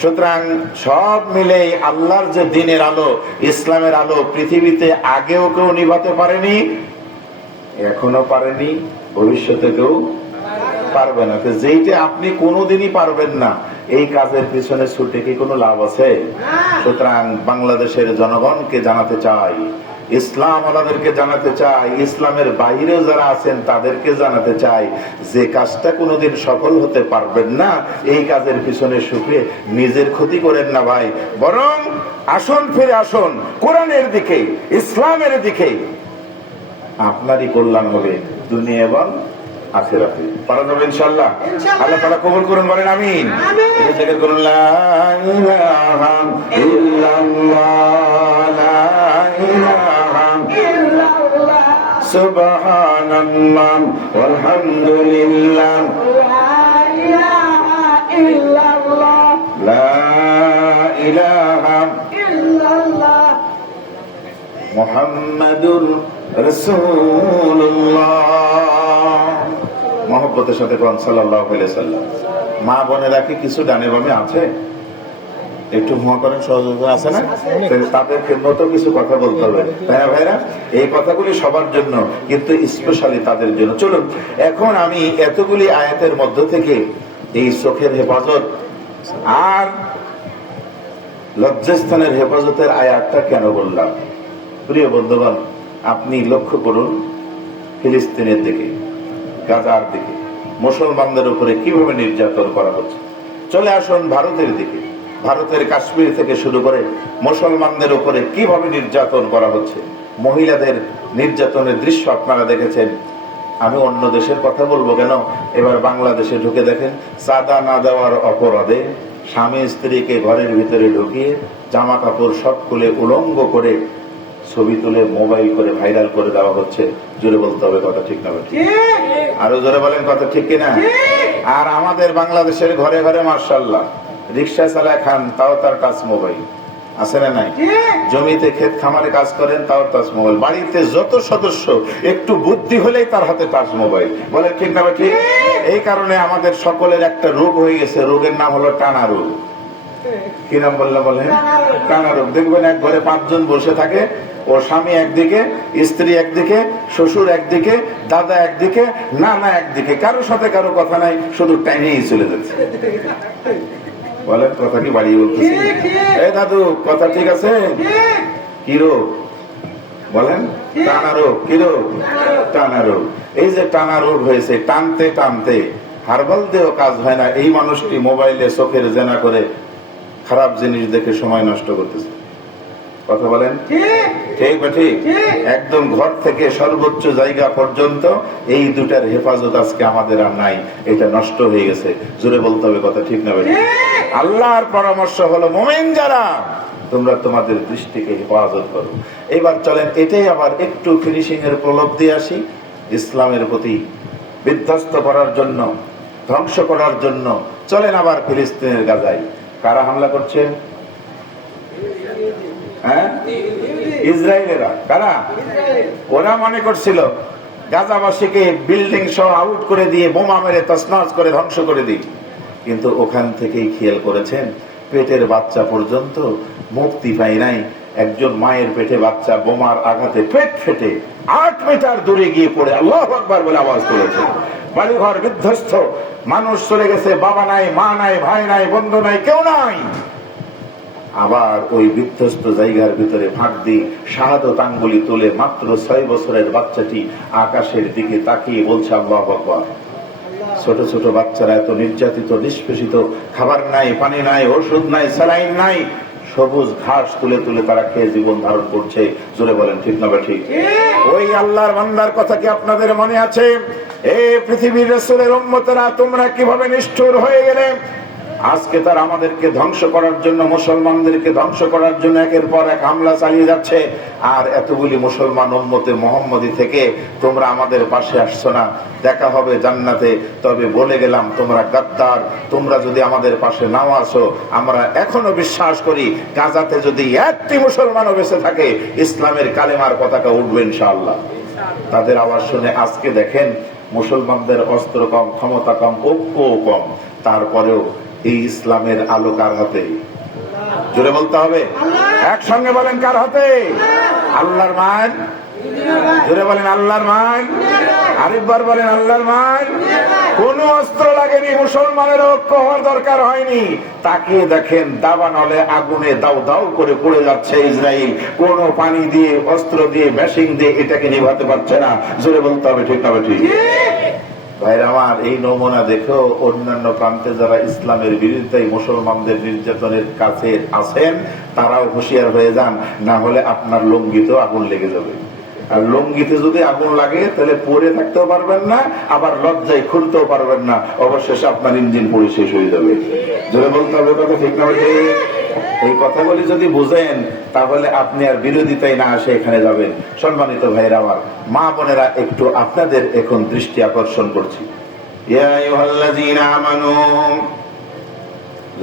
সুতরাং সব মিলেই আল্লাহর যে দ্বীনের আলো, ইসলামের আলো পৃথিবীতে আগেও কেউ নিভাতে পারেনি, এখনো পারেনি, ভবিষ্যতে কেউ পারবে না। যেইটা আপনি কোনোদিনই পারবেন না, এই কাজের পিছনে ছুটে কি কোনো লাভ আছে? সুতরাং বাংলাদেশের জনগণকে জানাতে চাই, ইসলাম ওনাদেরকে জানাতে চাই, ইসলামের বাইরেও যারা আছেন তাদেরকে জানাতে চাই, যে কাজটা কোনোদিন সফল হতে পারবেন না, এই কাজের পিছনে ছুটে নিজের ক্ষতি করেন না ভাই, বরং আসুন, ফিরে আসুন কোরআনের দিকে, ইসলামের দিকে, আপনারই কল্যাণ হবে দুনিয়া এবং আখিরাতে। পারা যাবে ইনশাআল্লাহ। আল্লাহ তাআলা কবুল করুন, বলেন আমিন। জিকির করুন, লা ইলাহা ইল্লাল্লাহ, লা ইলাহা ইল্লাল্লাহ, সুবহানাল্লাহ, আলহামদুলিল্লাহ, লা ইলাহা ইল্লাল্লাহ, লা ইলাহা ইল্লাল্লাহ, মুহাম্মাদুর রাসূলুল্লাহ। মহব্বতের সাথে কোন সাল্লাল্লাহু আলাইহি সাল্লাম। মা বোনেরা কি কিছু ডানে বামে আছে? একটু হুয়া করেন, সহযোগিতা আছে না? তাদেরকে মতো কিছু কথা বলতে হবে। ভাইরা ভাইরা, এই কথাগুলি সবার জন্য, কিন্তু স্পেশালি তাদের জন্য। চলুন এখন আমি এতগুলি আয়াতের মধ্য থেকে এই চোখের হেফাজত আর লজ্জাস্থানের হেফাজতের আয়াতটা কেন বললাম? প্রিয় বন্ধুগণ, আপনি লক্ষ্য করুন ফিলিস্তিনের দিকে, গাজার দিকে মুসলমানদের উপরে কিভাবে নির্যাতন করা হচ্ছে। চলে আসুন ভারতের দিকে, ভারতের কাশ্মীর থেকে শুরু করে মুসলমানদের উপরে কিভাবে নির্যাতন করা হচ্ছে। মহিলাদের নির্যাতনের দৃশ্য আপনারা দেখেছেন। আমি অন্য দেশের কথা বলবো কেন, এবার বাংলাদেশে ঢুকে দেখেন, চাঁদা না দেওয়ার অপরাধে স্বামী স্ত্রীকে ঘরের ভিতরে ঢুকিয়ে জামা কাপড় সব খুলে উলঙ্গ করে ছবি তুলে মোবাইল করে ভাইরাল করে দেওয়া হচ্ছে। জোরে বলতে হবে কথা ঠিক না? আরো জোরে বলেন কথা ঠিক কিনা? আর আমাদের বাংলাদেশের ঘরে ঘরে মার্শাল্লাহ রিক্সা চালায় খান, তাও তার টাচ মোবাইল আছে না নাই? জমিতে ক্ষেত খামারে কাজ করেন, তাও টাচ মোবাইল। বাড়িতে যত সদস্য একটু বুদ্ধি হলেই তার হাতে টাচ মোবাইল। বলে ঠিক না ঠিক? এই কারণে আমাদের সকলের একটা রোগ হয়ে গেছে, রোগের নাম হলো টানা রোগ। কি নাম বললে বলেন? টানা রোগ। দেখবেন এক ঘরে 5 জন বসে থাকে, ও স্বামী একদিকে, স্ত্রী একদিকে, শ্বশুর একদিকে, দাদা একদিকে, নানা একদিকে, কারোর সাথে কারো কথা নাই, শুধু টাইনেই চলে যাচ্ছে। বলেন কথা কি বাড়িয়ে বলতেছি? এই দাদু কথা ঠিক আছে? কি রোগ বলেন? টানা রোগ। কি রোগ? টানা রোগ। এই যে টানা রোগ হয়েছে, টানতে টানতে হারবাল দিয়েও কাজ হয় না। এই মানুষটি মোবাইলে চোখের জেনা করে খারাপ জিনিস দেখে সময় নষ্ট করতেছে। কথা বলেন ঠিক বা ঠিক? একদম ঘর থেকে সর্বোচ্চ জায়গা পর্যন্ত এই দুটার হেফাজত আজকে আমাদের আর নাই, এটা নষ্ট হয়ে গেছে। জোরে বলতে হবে কথা ঠিক না? আল্লাহর পরামর্শ হলো, মুমিন যারা তোমরা তোমাদের দৃষ্টিকে হেফাজত করো। এবার চলেন এটাই আবার একটু ফিনিশিং এর প্রলোভ দিয়ে আসি। ইসলামের প্রতি বিধ্বস্ত করার জন্য, ধ্বংস করার জন্য চলেন আবার ফিলিস্তিনের গাজায় কারা হামলা করছে? হ্যাঁ, ইসরায়েলেরা। কারা? ওরা মনে করছিল গাজাবাসীকে বিল্ডিং সহ আউট করে দিয়ে বোমা মেরে তছনছ করে ধ্বংস করে দিই, কিন্তু ওখান থেকেই খেয়াল করেছেন পেটের বাচ্চা পর্যন্ত মুক্তি পায় নাই। একজন মায়ের পেটে বাচ্চা বোমার আঘাতে পেট ফেটে 8 মিটার দূরে গিয়ে পড়ে আল্লাহু আকবার বলে আওয়াজ তুলেছে। বাড়িঘর বিধ্বস্ত, মানুষ চলে গেছে, বাবা নাই, মা নাই, ভাই নাই, বন্ধু নাই, কেউ নাই। আবার ওই বিধ্বস্ত জায়গার ভিতরে ফাঁক দিয়ে শাহাদত আঙ্গুলি তুলে মাত্র 6 বছরের বাচ্চাটি আকাশের দিকে তাকিয়ে বলছে আল্লাহু আকবার। ছোট ছোট বাচ্চারা এত নির্যাতিত, নিষ্পেষিত, খাবার নাই, পানি নাই, ওষুধ নাই, স্যালাইন নাই, সবুজ ঘাস তুলে তুলে তারা খেয়ে জীবন ধারণ করছে। জোরে বলেন ঠিক না ঠিক? ওই আল্লাহর বান্দার কথা কি আপনাদের মনে আছে? এই পৃথিবীর রাসূলের উম্মতেরা তোমরা কিভাবে নিষ্ঠুর হয়ে গেলে। আজকে তারা আমাদেরকে ধ্বংস করার জন্য, মুসলমানদেরকে ধ্বংস করার জন্য একের পর এক হামলা চালিয়ে যাচ্ছে। আর এতগুলি মুসলমান উম্মতে মুহাম্মদী থেকে তোমরা আমাদের পাশে আসছো না। দেখা হবে জান্নাতে, তবে বলে গেলাম তোমরা গাদ্দার। তোমরা যদি আমাদের পাশে নাও আসো, আমরা এখনো বিশ্বাস করি গাজাতে যদি একটি মুসলমানও বেঁচে থাকে, ইসলামের কালেমার পতাকা উঠবে ইনশাআল্লাহ। তাদের আওয়াজ শুনে আজকে দেখেন মুসলমানদের অস্ত্র কম, ক্ষমতা কম, ঐক্য কম, তারপরেও এই ইসলামের আলো কার হাতে? জোরে বলতে হবে, একসঙ্গে বলেন কার হাতে? আল্লাহর মান। জোরে বলেন আল্লাহর মান। আরেকবার বলেন আল্লাহর মান। কোন অস্ত্র লাগেনি, মুসলমানের ঐক্য হওয়ার দরকার হয়নি। তাকিয়ে দেখেন দাবানলে আগুনে দাউ দাউ করে পড়ে যাচ্ছে ইসরায়েল। কোন পানি দিয়ে, অস্ত্র দিয়ে, মেশিন দিয়ে এটাকে নিভাতে পারছে না। জোরে বলতে হবে ঠিক না ঠিক? ভাইরা আমার, এই নমুনা দেখো অন্যান্য প্রান্তে যারা ইসলামের বিরুদ্ধে মুসলমানদের নির্যাতনের কাছে আছেন তারাও হুঁশিয়ার হয়ে যান, না হলে আপনার লুঙ্গিতেও আগুন লেগে যাবে। আর লুঙ্গিতে যদি আগুন লাগে তাহলে পরে থাকতেও পারবেন না, আবার লজ্জায় খুলতেও পারবেন না, অবশেষে আপনার ইঞ্জিন পুড়ে শেষ হয়ে যাবে। জোরে বলতে হবে কথা ঠিক না? এই কথাগুলি যদি বুঝেন তাহলে আপনি আর বিরোধিতায় না আসে এখানে যাবেন। সম্মানিত ভাইরা আমার, মা বোনেরা, একটু আপনাদের এখন দৃষ্টি আকর্ষণ করছি। ইয়া আইয়ুহাল্লাযীনা আমানু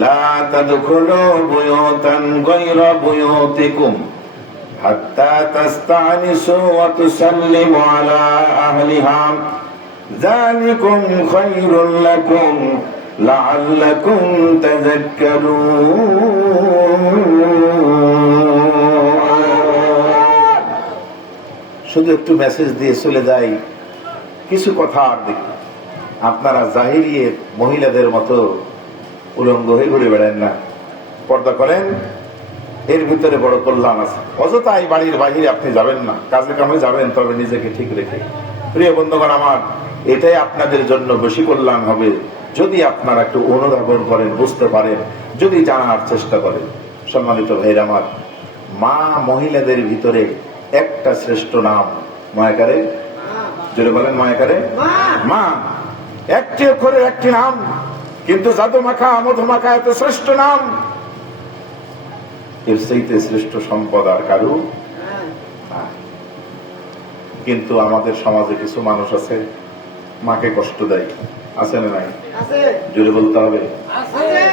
লা তাদখুলু বুয়ুতান গায়রা বুয়ুতিকুম হাত্তা তাস্তানিসু ওয়া তুসাল্লিমু আলা আহলিহা যালিকুম খায়রুল লাকুম লাআল্লাকুম তাযাক্কারুন। শুধু একটু মেসেজ দিয়ে চলে যাই, কিছু কথা আর দেখি। আপনারা জাহিলিয়াত মহিলাদের মতো উলঙ্গ হয়ে ঘুরে বেড়ান না, পর্দা করেন, এর ভিতরে বড় কল্যাণ আছে। অযথা এই বাড়ির বাহিরে আপনি যাবেন না, কাজে কামে যাবেন, তবে নিজেকে ঠিক রেখে। প্রিয় বন্ধুগণ আমার, এটাই আপনাদের জন্য বেশি কল্যাণ হবে যদি আপনারা একটু অনুধাবন করেন, বুঝতে পারেন, যদি জানার চেষ্টা করেন। সম্মানিত ভাইরা আমার, মা মহিলাদের ভিতরে একটা শ্রেষ্ঠ নাম, মায়াকারে, জোরে বলেন মায়াকারে, মা। একটি অক্ষরের একটি নাম, কিন্তু জাদু মাখা মধু মাখা এত শ্রেষ্ঠ নাম, এর চাইতে শ্রেষ্ঠ সম্পদ আর কারু। কিন্তু আমাদের সমাজে কিছু মানুষ আছে মাকে কষ্ট দেয়, আছে না নাই? জোরে বলতে হবে।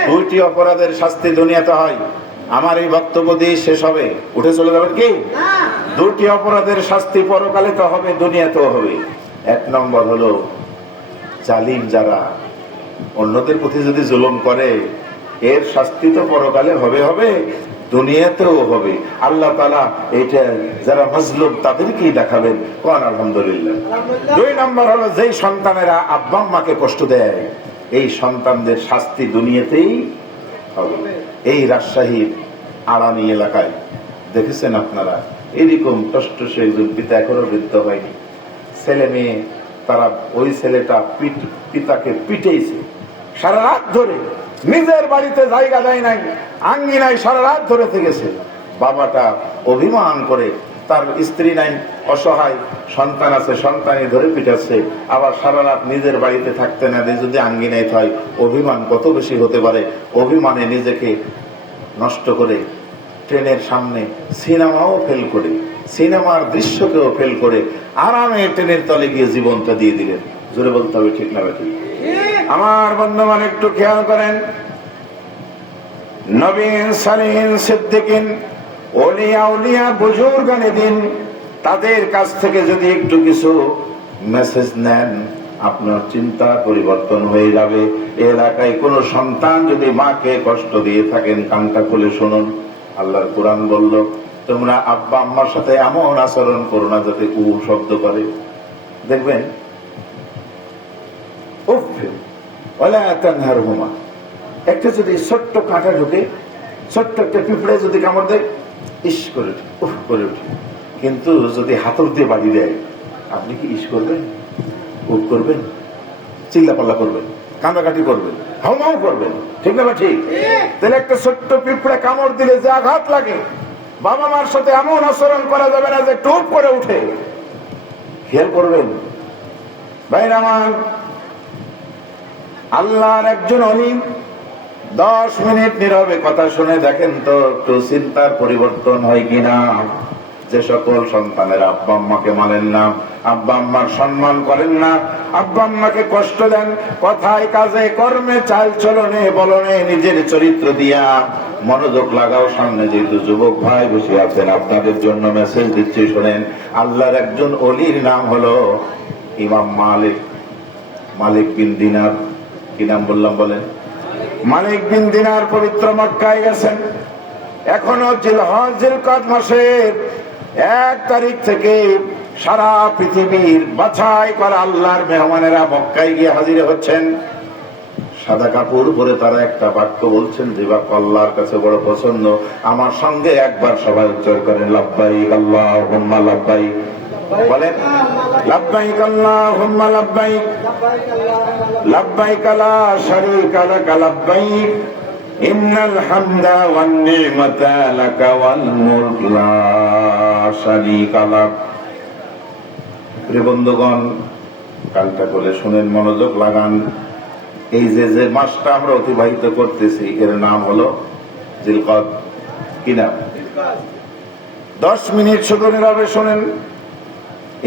দুইটি অপরাধের শাস্তি দুনিয়াতে হয়। আমার এই বক্তব্য দিয়ে শেষ হবে, উঠে চলে যাবেন কি? দুটি অপরাধের শাস্তি পরকালে তো হবে, দুনিয়াতেও হবে। এক নম্বর হলো জালিম যারা অন্যদের প্রতি যদি জুলুম করে, এর শাস্তি তো পরকালে হবে হবে, দুনিয়াতেও হবে। আল্লাহ তাআলা এটা যারা মাজলুম তাদেরকেই দেখাবেন, কোন আলহামদুলিল্লাহ। দুই নম্বর হলো যেই সন্তানেরা আব্বা আম্মাকে কষ্ট দেয়, এই সন্তানদের শাস্তি দুনিয়াতেই হবে। এই রাজশাহীর আড়ানি এলাকায় দেখেছেন আপনারা, এরকম টসটসে একজন পিতা, এখনো বৃদ্ধ হয়নি, ছেলে মেয়ে, তারা ওই ছেলেটা পিতাকে পিটেইছে সারা রাত ধরে, নিজের বাড়িতে জায়গা দেয় নাই, আঙ্গিনায় সারা রাত ধরে থেকেছে। বাবাটা অভিমান করে, তার স্ত্রী নাই, অসহায় সন্তান আছে, সন্তানই ধরে পিটাচ্ছে, আবার সারা রাত নিজের বাড়িতে থাকতে না দিয়ে যদি আঙ্গিনায় হয়, অভিমান কত বেশি হতে পারে। অভিমানে নিজেকে নষ্ট করে ট্রেনের সামনে সিনেমাও ফেল করে, সিনেমার দৃশ্যকেও ফেল করে আরামে ট্রেনের তলে গিয়ে জীবনটা দিয়ে দিলেন। জোরে বলতে হবে, ঠিক না ঠিক? আমার বন্ধুগণ একটু খেয়াল করেন, নবীন, সালিহিন, সিদ্দিকিন, ওলিয়া উলিয়া, বুজুর্গানে দিন, তাদের কাছ থেকে যদি একটু কিছু মেসেজ নেন, আপনার চিন্তা পরিবর্তন হয়ে যাবে। এলাকায় কোন সন্তান যদি মাকে কষ্ট দিয়ে থাকেন, কানটা খুলে শুনুন। আল্লাহর কোরআন বলল, তোমরা আব্বা আম্মার সাথে এমন আচরণ করো না যাতে উ শব্দ করে। দেখবেন, একটা যদি ছোট্ট কাঁটা ঢুকে, ছোট্ট একটা পিঁপড়ে যদি কামড় দেয়, ইস করে উফ করে উঠে। কিন্তু যদি হাতর দিয়ে বাড়ি দেয়, আপনি কি ইস করবেন, উফ করবেন, চিল্লাপাল্লা করবেন, কান্দাকাটি করবেন, হাউমাউ করবেন, ঠিক না? ঠিক। তাহলে একটা ছোট্ট পিঁপড়ে কামড় দিলে যে আঘাত লাগে, বাবা মার সাথে এমন আচরণ করা যাবে না যে টুপ করে উঠে। খেয়াল করবেন ভাইরা আমার, আল্লাহর একজন অলি 10 মিনিট নীরবে কথা শুনে দেখেন তো একটু চিন্তার পরিবর্তন হয় কিনা। যে সকল সন্তানের আব্বা আম্মাকে মানেন না, আব্বা আম্মার সম্মান করেন না, আব্বা আম্মাকে কষ্ট দেন, কথায় কাজে কর্মে চাল চলনে বলনে নিজের চরিত্র দিয়া মনোযোগ লাগাও। সামনে যেহেতু যুবক ভাই বসে আছেন, আপনাদের জন্য মেসেজ দিচ্ছি, শোনেন। আল্লাহর একজন অলির নাম হলো ইমাম মালিক, মালিক বিন দিনার। কি নাম বললাম বলেন? মালিক বিন দিনার পবিত্র মক্কায় গেছেন। এখনো জিলহজ জিলকদ মাসের 1 তারিখ থেকে সারা পৃথিবীর বাছাই করা আল্লাহর মেহমানেরা মক্কায় গিয়ে হাজির হচ্ছেন। সাদা কাপড় পরে তারা একটা বাক্য বলছেন যে বাক্য আল্লাহর কাছে বড় পছন্দ। আমার সঙ্গে একবার সবাই উচ্চারণ করেন, লাব্বাইক আল্লাহুম্মা লাব্বাইক। বলেন, লাব্বাইক আল্লাহুম্মা লাব্বাইক, লাব্বাইক লা শারীকা লাক লাব্বাইক, ইন্নাল হামদা ওয়ান নি'মাতা লাকা ওয়াল মুলক লা শারীকা লাক। প্রিয় বন্ধুগণ, কালটা করে শুনেন, মনোযোগ লাগান। এই যে মাসটা আমরা অতিবাহিত করতেছি, এর নাম হলো জিলকদ। কি নাম? 10 মিনিট শুধু নীরবে শুনেন।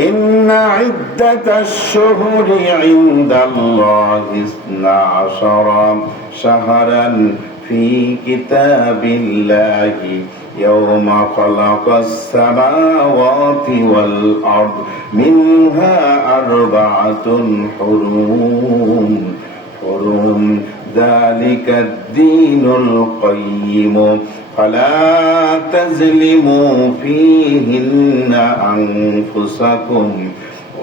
ইন্না ইদ্দাতাশ শুহুরি ইনদাল্লাহি 12 শাহরান ফি কিতাবিল্লাহি ইয়াওমা খালাকাস সামাওয়াতি ওয়াল আরদ মিনহা আরবাআতুন হুরুম ذلك الدين القيم فلا تظلموا فيهن أنفسكم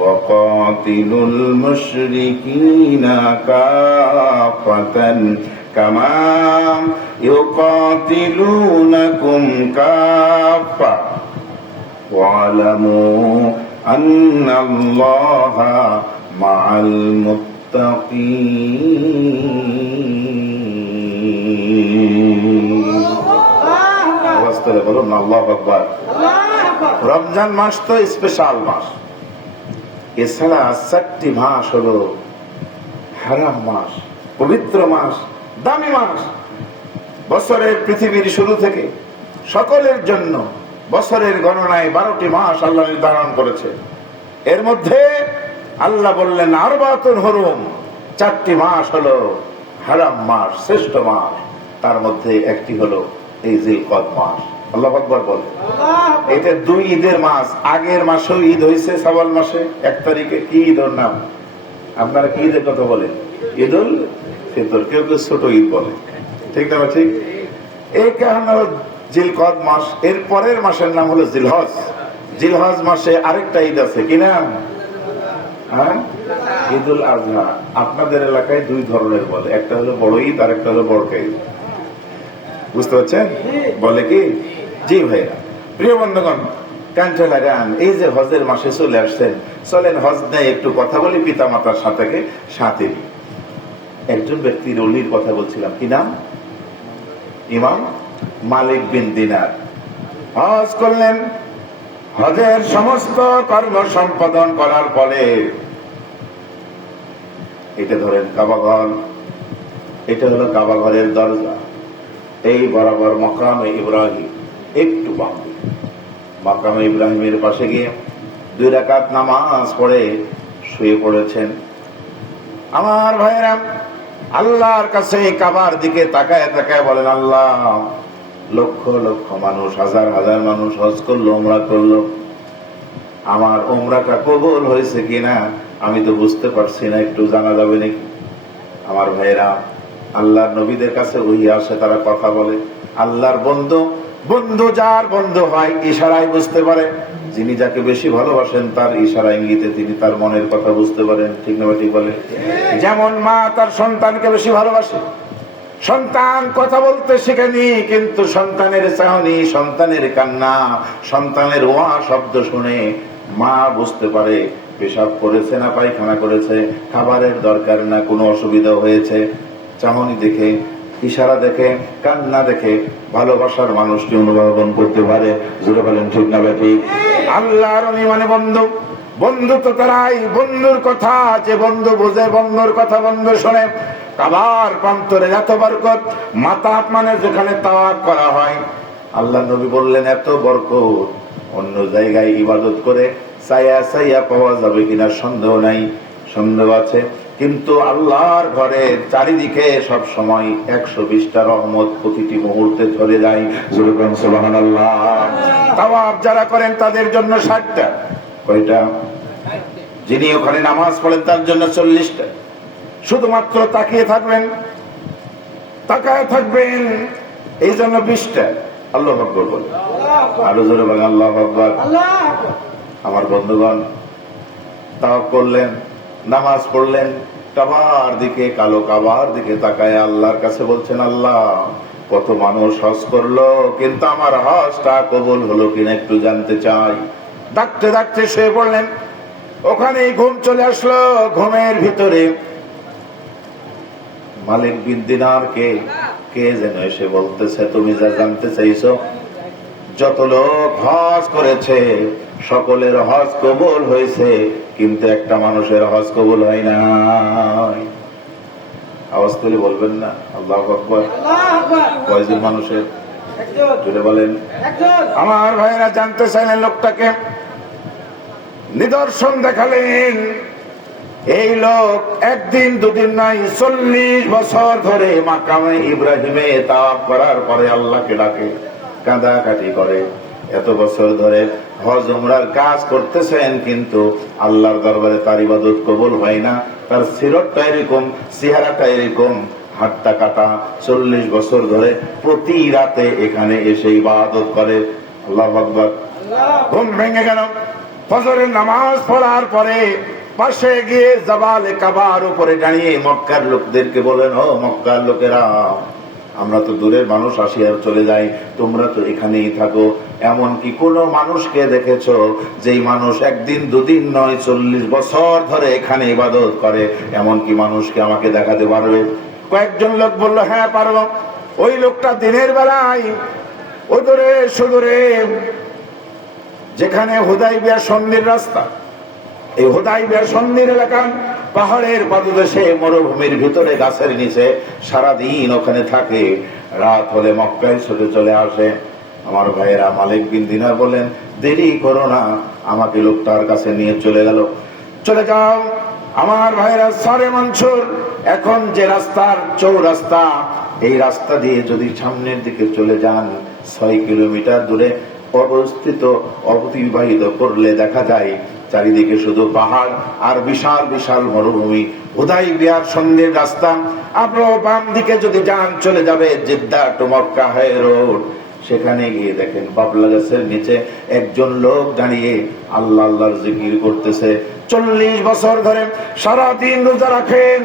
وقاتلوا المشركين كافة كما يقاتلونكم كافة واعلموا أن الله مع المتقين। বলুন আল্লাহু আকবার। রমজান মাস তো স্পেশাল মাস। এছাড়া 4টি মাস হলো হারাম মাস, পবিত্র মাস, দামি মাস। বছরের পৃথিবীর শুরু থেকে সকলের জন্য বছরের গণনায় 12টি মাস আল্লাহ নির্ধারণ করেছে। এর মধ্যে আল্লাহ বললেন আরবাতুন হুরুম, 4টি মাস হলো হারাম মাস, শ্রেষ্ঠ মাস। তার মধ্যে একটি হলো এই জিলকদ মাস। আল্লাহু আকবার বলে। এটা 2 ঈদের মাস। আগের মাসেও ঈদ হয়েছে, শাওয়াল মাসে 1 তারিখে। কি ঈদের নাম? আপনারা কি ঈদের কথা বলেন? ঈদুল ফিতর, কেউ কেউ ছোট ঈদ বলে, ঠিক না? ঠিক। এই কারণে জিলকদ মাস। এর পরের মাসের নাম হলো জিলহজ। জিলহজ মাসে আরেকটা ঈদ আছে, কি নাম? ঈদুল আজহা। আপনাদের এলাকায় 2 ধরনের বলে, একটা হলো বড় ঈদ আর একটা হলো বড়কা ঈদ। বুঝতে পারছেন? বলে কি? জি ভাইয়া। প্রিয় বন্ধুগণ, কান্ঠে লাগান, এই যে হজের মাসে চলে আসছেন, চলেন হজ নিয়ে একটু কথা বলি পিতা মাতার সাথে। একজন ব্যক্তির অলির কথা বলছিলাম, কি নাম? ইমাম মালিক বিন দিনার হজ করলেন। হজের সমস্ত কর্ম সম্পাদন করার পরে এটা ধরেন কাবাঘর, এটা হলো কাবাঘরের দরজা, এই বরাবর মাকামে ইব্রাহিম, একটু বামে মাকামে ইব্রাহিমের পাশে গিয়ে 2 রাকাত নামাজ পড়ে শুয়ে পড়েছেন। আমার ভাইরা, আল্লাহর কাছে কাবার দিকে তাকায় তাকায় বলেন, আল্লাহ, লক্ষ লক্ষ মানুষ, হাজার হাজার মানুষ হজ করলো, উমরা করলো, আমার উমরাটা কবুল হয়েছে কিনা আমি তো বুঝতে পারছি না, একটু জানা যাবে নাকি? আমার ভাইরা, আল্লাহর নবীদের কাছে ওহী আসে, তারা কথা বলে। আল্লাহর বন্ধু যার বন্ধু হয় ইশারায় বুঝতে পারে। যিনি যাকে বেশি ভালোবাসেন তার ইশারা ইঙ্গিতে তিনি তার মনের কথা বুঝতে পারেন, ঠিক না? ঠিক বলে। যেমন মা তার সন্তানকে বেশি ভালোবাসে, সন্তান কথা বলতে শেখেনি, কিন্তু সন্তানের চাহনি, সন্তানের কান্না, সন্তানের ওয়া শব্দ শুনে মা বুঝতে পারে পেশাব করেছে না পায়খানা করেছে, খাবারের দরকার না কোনো অসুবিধা হয়েছে। চাহনি দেখে, ইশারা দেখে, কান্না দেখে ভালোবাসার মানুষকে অনুধাবন করতে পারে। জোরে বলেন ঠিক না ঠিক? আল্লাহর মানে বন্ধু তো তারাই, বন্ধুর কথা যে বন্ধু বোঝে, বন্ধুর কথা বন্ধু শোনে। কাবার প্রান্তরে এত বরকত, মাতাপ মানে যেখানে তাওয়াফ করা হয়। আল্লাহ নবী বললেন এত বরকত অন্য জায়গায় ইবাদত করে চাইয়া পাওয়া যাবে কিনা সন্দেহ নাই, সন্দেহ আছে। কিন্তু আল্লাহর ঘরে চারিদিকে সব সময় 120টা রহমত প্রতিটি মুহূর্তে ঝরে যায়। সুবহানাল্লাহ। তাওয়াফ যারা করেন তাদের জন্য 60টা। কয়টা? যিনি ওখানে নামাজ পড়েন তার জন্য 40টা। শুধুমাত্র তাকায় থাকবেন এই জন্য 20টা। আল্লাহু আকবার বলে, আরো জোরে বলেন আল্লাহু আকবার। আমার বন্ধুগণ, তাওয়াফ করলেন, নামাজ পড়লেন, কাবার দিকে, কালো কাবার দিকে তাকায় আল্লাহর কাছে বলছেন, আল্লাহ, কত মানুষ হজ করলো, কিন্তু আমার হজটা কবুল হলো কিনা একটু জানতে চাই। ডাকতে শুয়ে পড়লেন। ওখানে ঘুম চলে আসলো। ঘুমের ভিতরে মালিক বিন দিনার কে যেন এসে বলতেছে, তুমি যা জানতে চাইছো, যত লোক হজ করেছে সকলের হজ কবুল হয়েছে, কিন্তু একটা মানুষের হজ কবুল হয় না। আওয়াজ তুলে বলবেন না আল্লাহু আকবার। কয়জন মানুষের? জুড়ে বলেন। আমার ভাইরা জানতে চাইলেন লোকটাকে, নিদর্শন দেখালেন। এই লোক একদিন দুদিন নয়, 40 বছর ধরে মাকামে ইব্রাহিমে তাওয়াফ করার পরে আল্লাহকে ডাকে, কাঁদাকাটি করে। এত বছর ধরে হজ উমরার কাজ করতেছেন, কিন্তু আল্লাহর দরবারে তার ইবাদত কবুল হয় না। তার সিরতটা এরকম, চেহারাটা এরকম, হাতটা কাটা। 40 বছর ধরে প্রতি রাতে এখানে এসে ইবাদত করে। আল্লাহু আকবার। ঘুম ভেঙে গেল। ফজরের নামাজ পড়ার পরে পাশে গিয়ে জাবালে কাবার উপরে দাঁড়িয়ে মক্কার লোকদেরকে বলেন, ও মক্কার লোকেরা, আমরা তো দূরের মানুষ, আসি আর চলে যাই, তোমরা তো এখানেই থাকো। এমন কি কোন মানুষকে দেখেছো যেই মানুষ একদিন দুদিন নয় 40 বছর ধরে এখানে ইবাদত করে? এমন কি মানুষকে আমাকে দেখাতে পারবে? কয়েকজন লোক বলল, হ্যাঁ পারবো। ওই লোকটা দিনের বেলায় ওদরে সুদূরে যেখানে হুদাইবিয়া সন্ধির রাস্তা, এই হুদাইবিয়া সন্ধির এলাকা পাহাড়ের পাদদেশে মরুভূমির ভিতরে গাছের নিচে সারাদিন ওখানে থাকে, রাত হলে মক্কায় ছুটে চলে আসে। আমার ভাইয়েরা মালিক বিন দিনার বলেন, দেরি করো না, আমাকে লোকটার কাছে নিয়ে চলে গেল। চলে যাও আমার ভাইয়েরা, সারে মনসুর এখন যে রাস্তার চৌরাস্তা, এই রাস্তা দিয়ে যদি সামনের দিকে চলে যান 6 কিলোমিটার দূরে অবস্থিত অতিবাহিত করলে দেখা যায় চারিদিকে শুধু পাহাড় আর বিশাল বিশাল মরুভূমি। হুদাইবিয়ার সন্ধির রাস্তা। আপনার বাম দিকে যদি যান চলে যাবে Jeddah to Mecca high road. সেখানে গিয়ে দেখেন বাবলা গাছের নিচে একজন লোক দাঁড়িয়ে আল্লাহ আল্লাহর জিকির করতেছে। 40 বছর ধরে সারাদিন রোজা রাখেন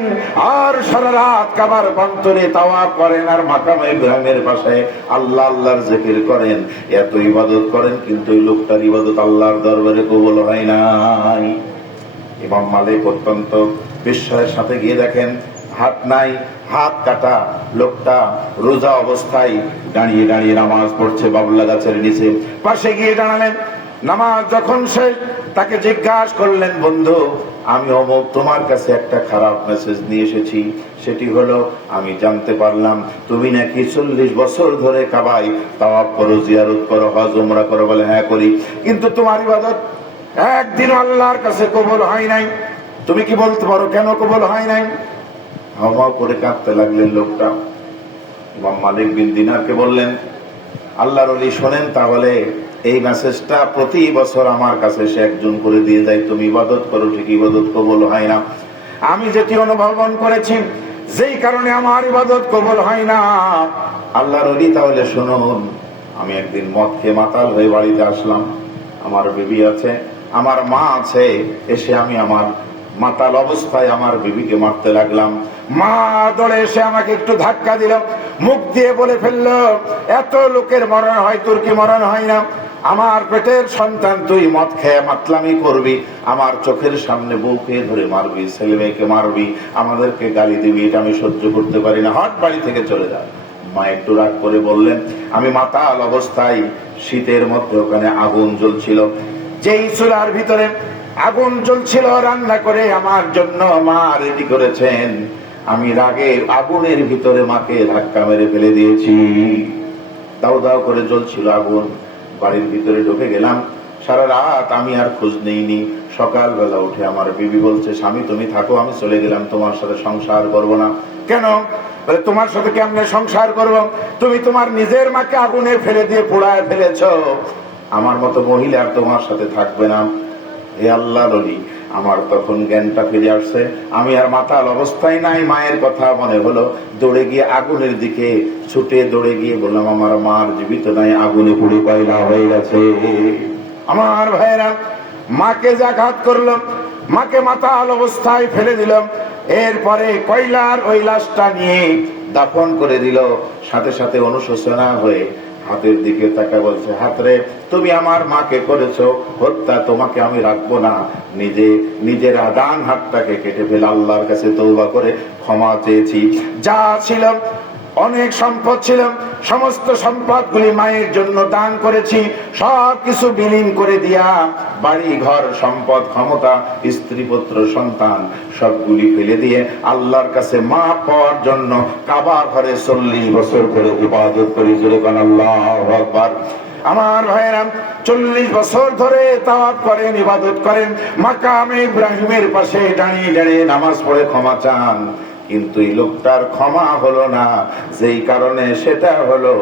আর সারা রাত কাবার প্রান্তরে তাওয়াফ করেন আর মাকামে ইব্রাহিমের পাশে আল্লাহ আল্লাহর জিকির করেন, এত ইবাদত করেন, কিন্তু এই লোকটার ইবাদত আল্লাহর দরবারে কবুল হয় নাই। ইমাম মালিক অত্যন্ত বিস্ময়ের সাথে গিয়ে দেখেন হাত নাই, হাত কাটা লোকটা রোজা অবস্থায় দাঁড়িয়ে দাঁড়িয়ে নামাজ পড়ছে বাবলা গাছের নিচে। পাশে গিয়ে দাঁড়ালেন, নামাজ যখন শেষ তাকে জিজ্ঞাসা করলেন, বন্ধু আমি অমুক তোমার কাছে একটা খারাপ মেসেজ নিয়ে এসেছি। সেটি হলো আমি জানতে পারলাম তুমি নাকি 40 বছর ধরে কাবায় তাওয়াফ করো, জিয়ারত করো, হজ উমরা করো। বলে হ্যাঁ করি, কিন্তু তোমার ইবাদত একদিন আল্লাহর কাছে কবুল হয় নাই। তুমি কি বলতে পারো কেন কবুল হয় নাই? হাওয়া করে কাঁদতে লাগলেন লোকটা। ইমাম মালিক বিন দিনারকে বললেন, আল্লাহর ওলি শোনেন, তাহলে এই মেসেজটা প্রতি বছর আমার কাছে সে একজন করে দিয়ে যায়, তুমি ইবাদত করো ঠিক ইবাদত কবুল হয় না। আমি যেটি অনুধাবন করেছি যেই কারণে আমার ইবাদত কবুল হয় না, আল্লাহর ওলি তাহলে শুনুন, আমি একদিন মদ খেয়ে মাতাল হয়ে বাড়িতে আসলাম, আমার বিবি আছে, আমার মা আছে, এসে আমি আমার মাতাল অবস্থায় আমার বিবিকে মারতে লাগলাম। মা দৌড়ে এসে আমাকে একটু ধাক্কা দিল, মুখ দিয়ে বলে ফেললো, এত লোকের মরণ হয় তোর কি মরণ হয় না? আমার পেটের সন্তান তুই মদ খেয়ে মাতলামি করবি, আমার চোখের সামনে বউ খেয়ে ধরে মারবি, ছেলে মেয়েকে মারবি, আমাদেরকে গালি দিবি, এটা আমি সহ্য করতে পারি না, হট বাড়ি থেকে চলে যা। মা একটু রাগ করে বললেন, আমি মাতাল অবস্থায় শীতের মধ্যে ওখানে আগুন জ্বলছিল, যেই চুলার ভিতরে আগুন জ্বলছিল রান্না করে আমার জন্য মা রেডি করেছেন, আমি রাগে আগুনের ভিতরে মাকে ধাক্কা মেরে ফেলে দিয়েছি। দাও দাও করে জ্বলছিল আগুন, বাড়ির ভিতরে ঢুকে গেলাম, সারা রাত আমি আর খোঁজ নেইনি। সকালবেলা উঠে আমার বিবি বলছে, স্বামী তুমি থাকো, আমি চলে গেলাম, তোমার সাথে সংসার করব না। কেন? বলে তোমার সাথে কেমনে সংসার করব? তুমি তোমার নিজের মাকে আগুনে ফেলে দিয়ে পোড়ায় ফেলেছ, আমার মতো মহিলা আর তোমার সাথে থাকবে না। হে আল্লাহ নবী, আমার তখন জ্ঞানটা ফিরে আসছে, আমি আর মাতাল অবস্থায় নাই। মায়ের কথা মনে হলো, দৌড়ে গিয়ে আগুনের দিকে ছুটে দৌড়ে গিয়ে বললাম, আমার মা আর জীবিত নাই, আগুনে পুড়ে কয়লা হয়ে গেছে। আমার ভাইয়েরা, মাকে জাঘাত করলাম, মাকে মাতাল অবস্থায় ফেলে দিলাম, এরপরে কয়লার ওই লাশটা নিয়ে দাফন করে দিল। সাথে সাথে অনুশোচনা হয়ে হাতের দিকে তাকা বলছে, হাতরে তুমি আমার মাকে করেছো হত্যা, তোমাকে আমি রাখবো না। নিজের ডান হাতটাকে কেটে ফেলে আল্লাহর কাছে তওবা করে ক্ষমা চেয়েছি। যা ছিল অনেক সম্পদ ছিল, সমস্ত সম্পদগুলি মায়ের জন্য দান করেছি, সব কিছু বিলীন করে দিয়া বাড়ি ঘর সম্পদ ক্ষমতা স্ত্রী পুত্র সন্তান সবগুলি ফেলে দিয়ে আল্লাহর কাছে মা পাওয়ার জন্য কাবা ঘরে 40 বছর করে ইবাদত করি। যেরকম আল্লাহু আকবার। আমার ভাইয়েরা, 40 বছর ধরে তাওয়াফ করেন, ইবাদত করেন, মাকামে ইব্রাহিমের পাশে দাঁড়িয়ে দাঁড়িয়ে নামাজ পড়ে ক্ষমা চান, কিন্তু এই লোকটার ক্ষমা হলো না। যেই কারণে সেটা হলো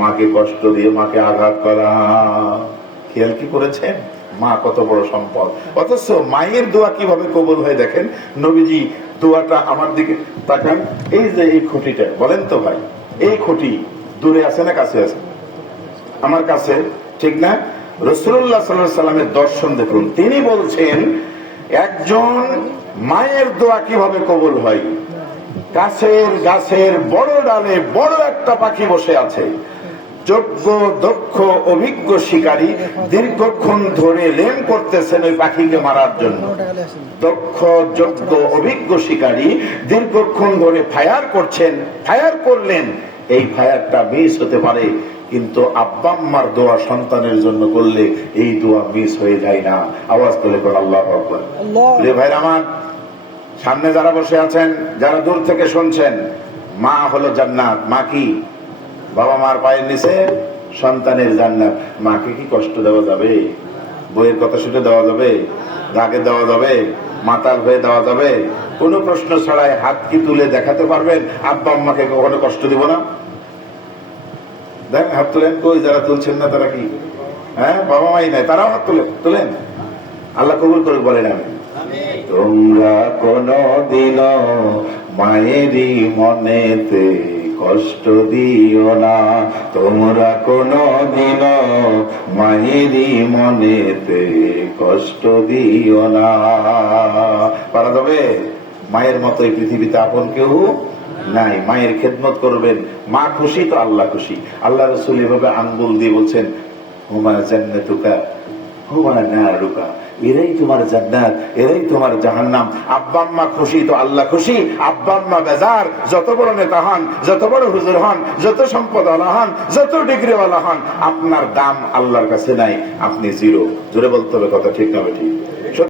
মাকে কষ্ট দিয়ে মাকে আঘাত করা। খেয়াল কি করেছেন? মা কত বড় সম্পদ, অথচ মায়ের দোয়া কিভাবে কবুল হয় দেখেন। নবীজি দোয়াটা আমার দিকে তাকান, এই যে এই খুঁটিটা, বলেন তো ভাই, এই খুঁটি দূরে আছে না কাছে আছে? আমার কাছে, ঠিক না? রাসূলুল্লাহ সাল্লাল্লাহু আলাইহি সাল্লামের দর্শন দেখুন, তিনি বলছেন একজন মায়ের দোয়া কিভাবে কবুল হয়। গাছের বড় ডালে বড় একটা পাখি বসে আছে, যোগ্য দক্ষ অভিজ্ঞ শিকারী দীর্ঘক্ষণ ধরে লেম করতেছেন ওই পাখিকে মারার জন্য। দক্ষ যোগ্য অভিজ্ঞ শিকারী দীর্ঘক্ষণ ধরে ফায়ার করছেন, ফায়ার করলেন, এই ফায়ারটা মিস হতে পারে, কিন্তু আব্বা আম্মার দোয়া সন্তানের জন্য করলে এই দোয়া মিস হয়ে যায় না। আওয়াজ তুলে পড় আল্লাহু আকবার। প্রিয় ভাইরা আমার, সামনে যারা বসে আছেন, যারা দূর থেকে শুনছেন, মা হলো জান্নাত। মা কি? বাবা মার পায়ের নিচে সন্তানের জান্নাত। মাকে কি কষ্ট দেওয়া যাবে? বইয়ের কথা শুনে দেওয়া যাবে? রাগে দেওয়া যাবে? মাতাল হয়ে দেওয়া যাবে? কোনো প্রশ্ন ছাড়াই হাত কি তুলে দেখাতে পারবেন আব্বা আম্মাকে কখনো কষ্ট দিব না? দেখ, হাত তুলেন। কই যারা তুলছেন না তারা কি? হ্যাঁ, বাবা মাই নাই, তারাও হাত তুলেন। আল্লাহ কবুল করে বলেন আমি। তোমরা কোনদিন মায়েরই মনেতে কষ্ট দিও না, তোমরা কোনদিন মায়েরই মনেতে কষ্ট দিও না। পারা যাবে? মায়ের মতো এই পৃথিবীতে আপন কেউ নাই। মায়ের খেদমত করবেন। মা খুশি তো আল্লাহ খুশি। আল্লাহ রাসূল এভাবে আঙ্গুল দিয়ে বলছেন, হুমা জান্নাতুকা হুমা নারুকা, এরাই তোমার জান্নাত, এরাই তোমার জাহান্নাম। আব্বা আম্মা খুশি তো আল্লাহ খুশি। আব্বা আম্মা বেজার, যত বড় নেতা হন, যত বড় হুজুর হন, যত সম্পদওয়ালা হন, যত ডিগ্রিওয়ালা হন, আপনার দাম আল্লাহর কাছে নাই। আপনি জিরো। জোরে বলতে হবে কথা, ঠিক না ঠিক?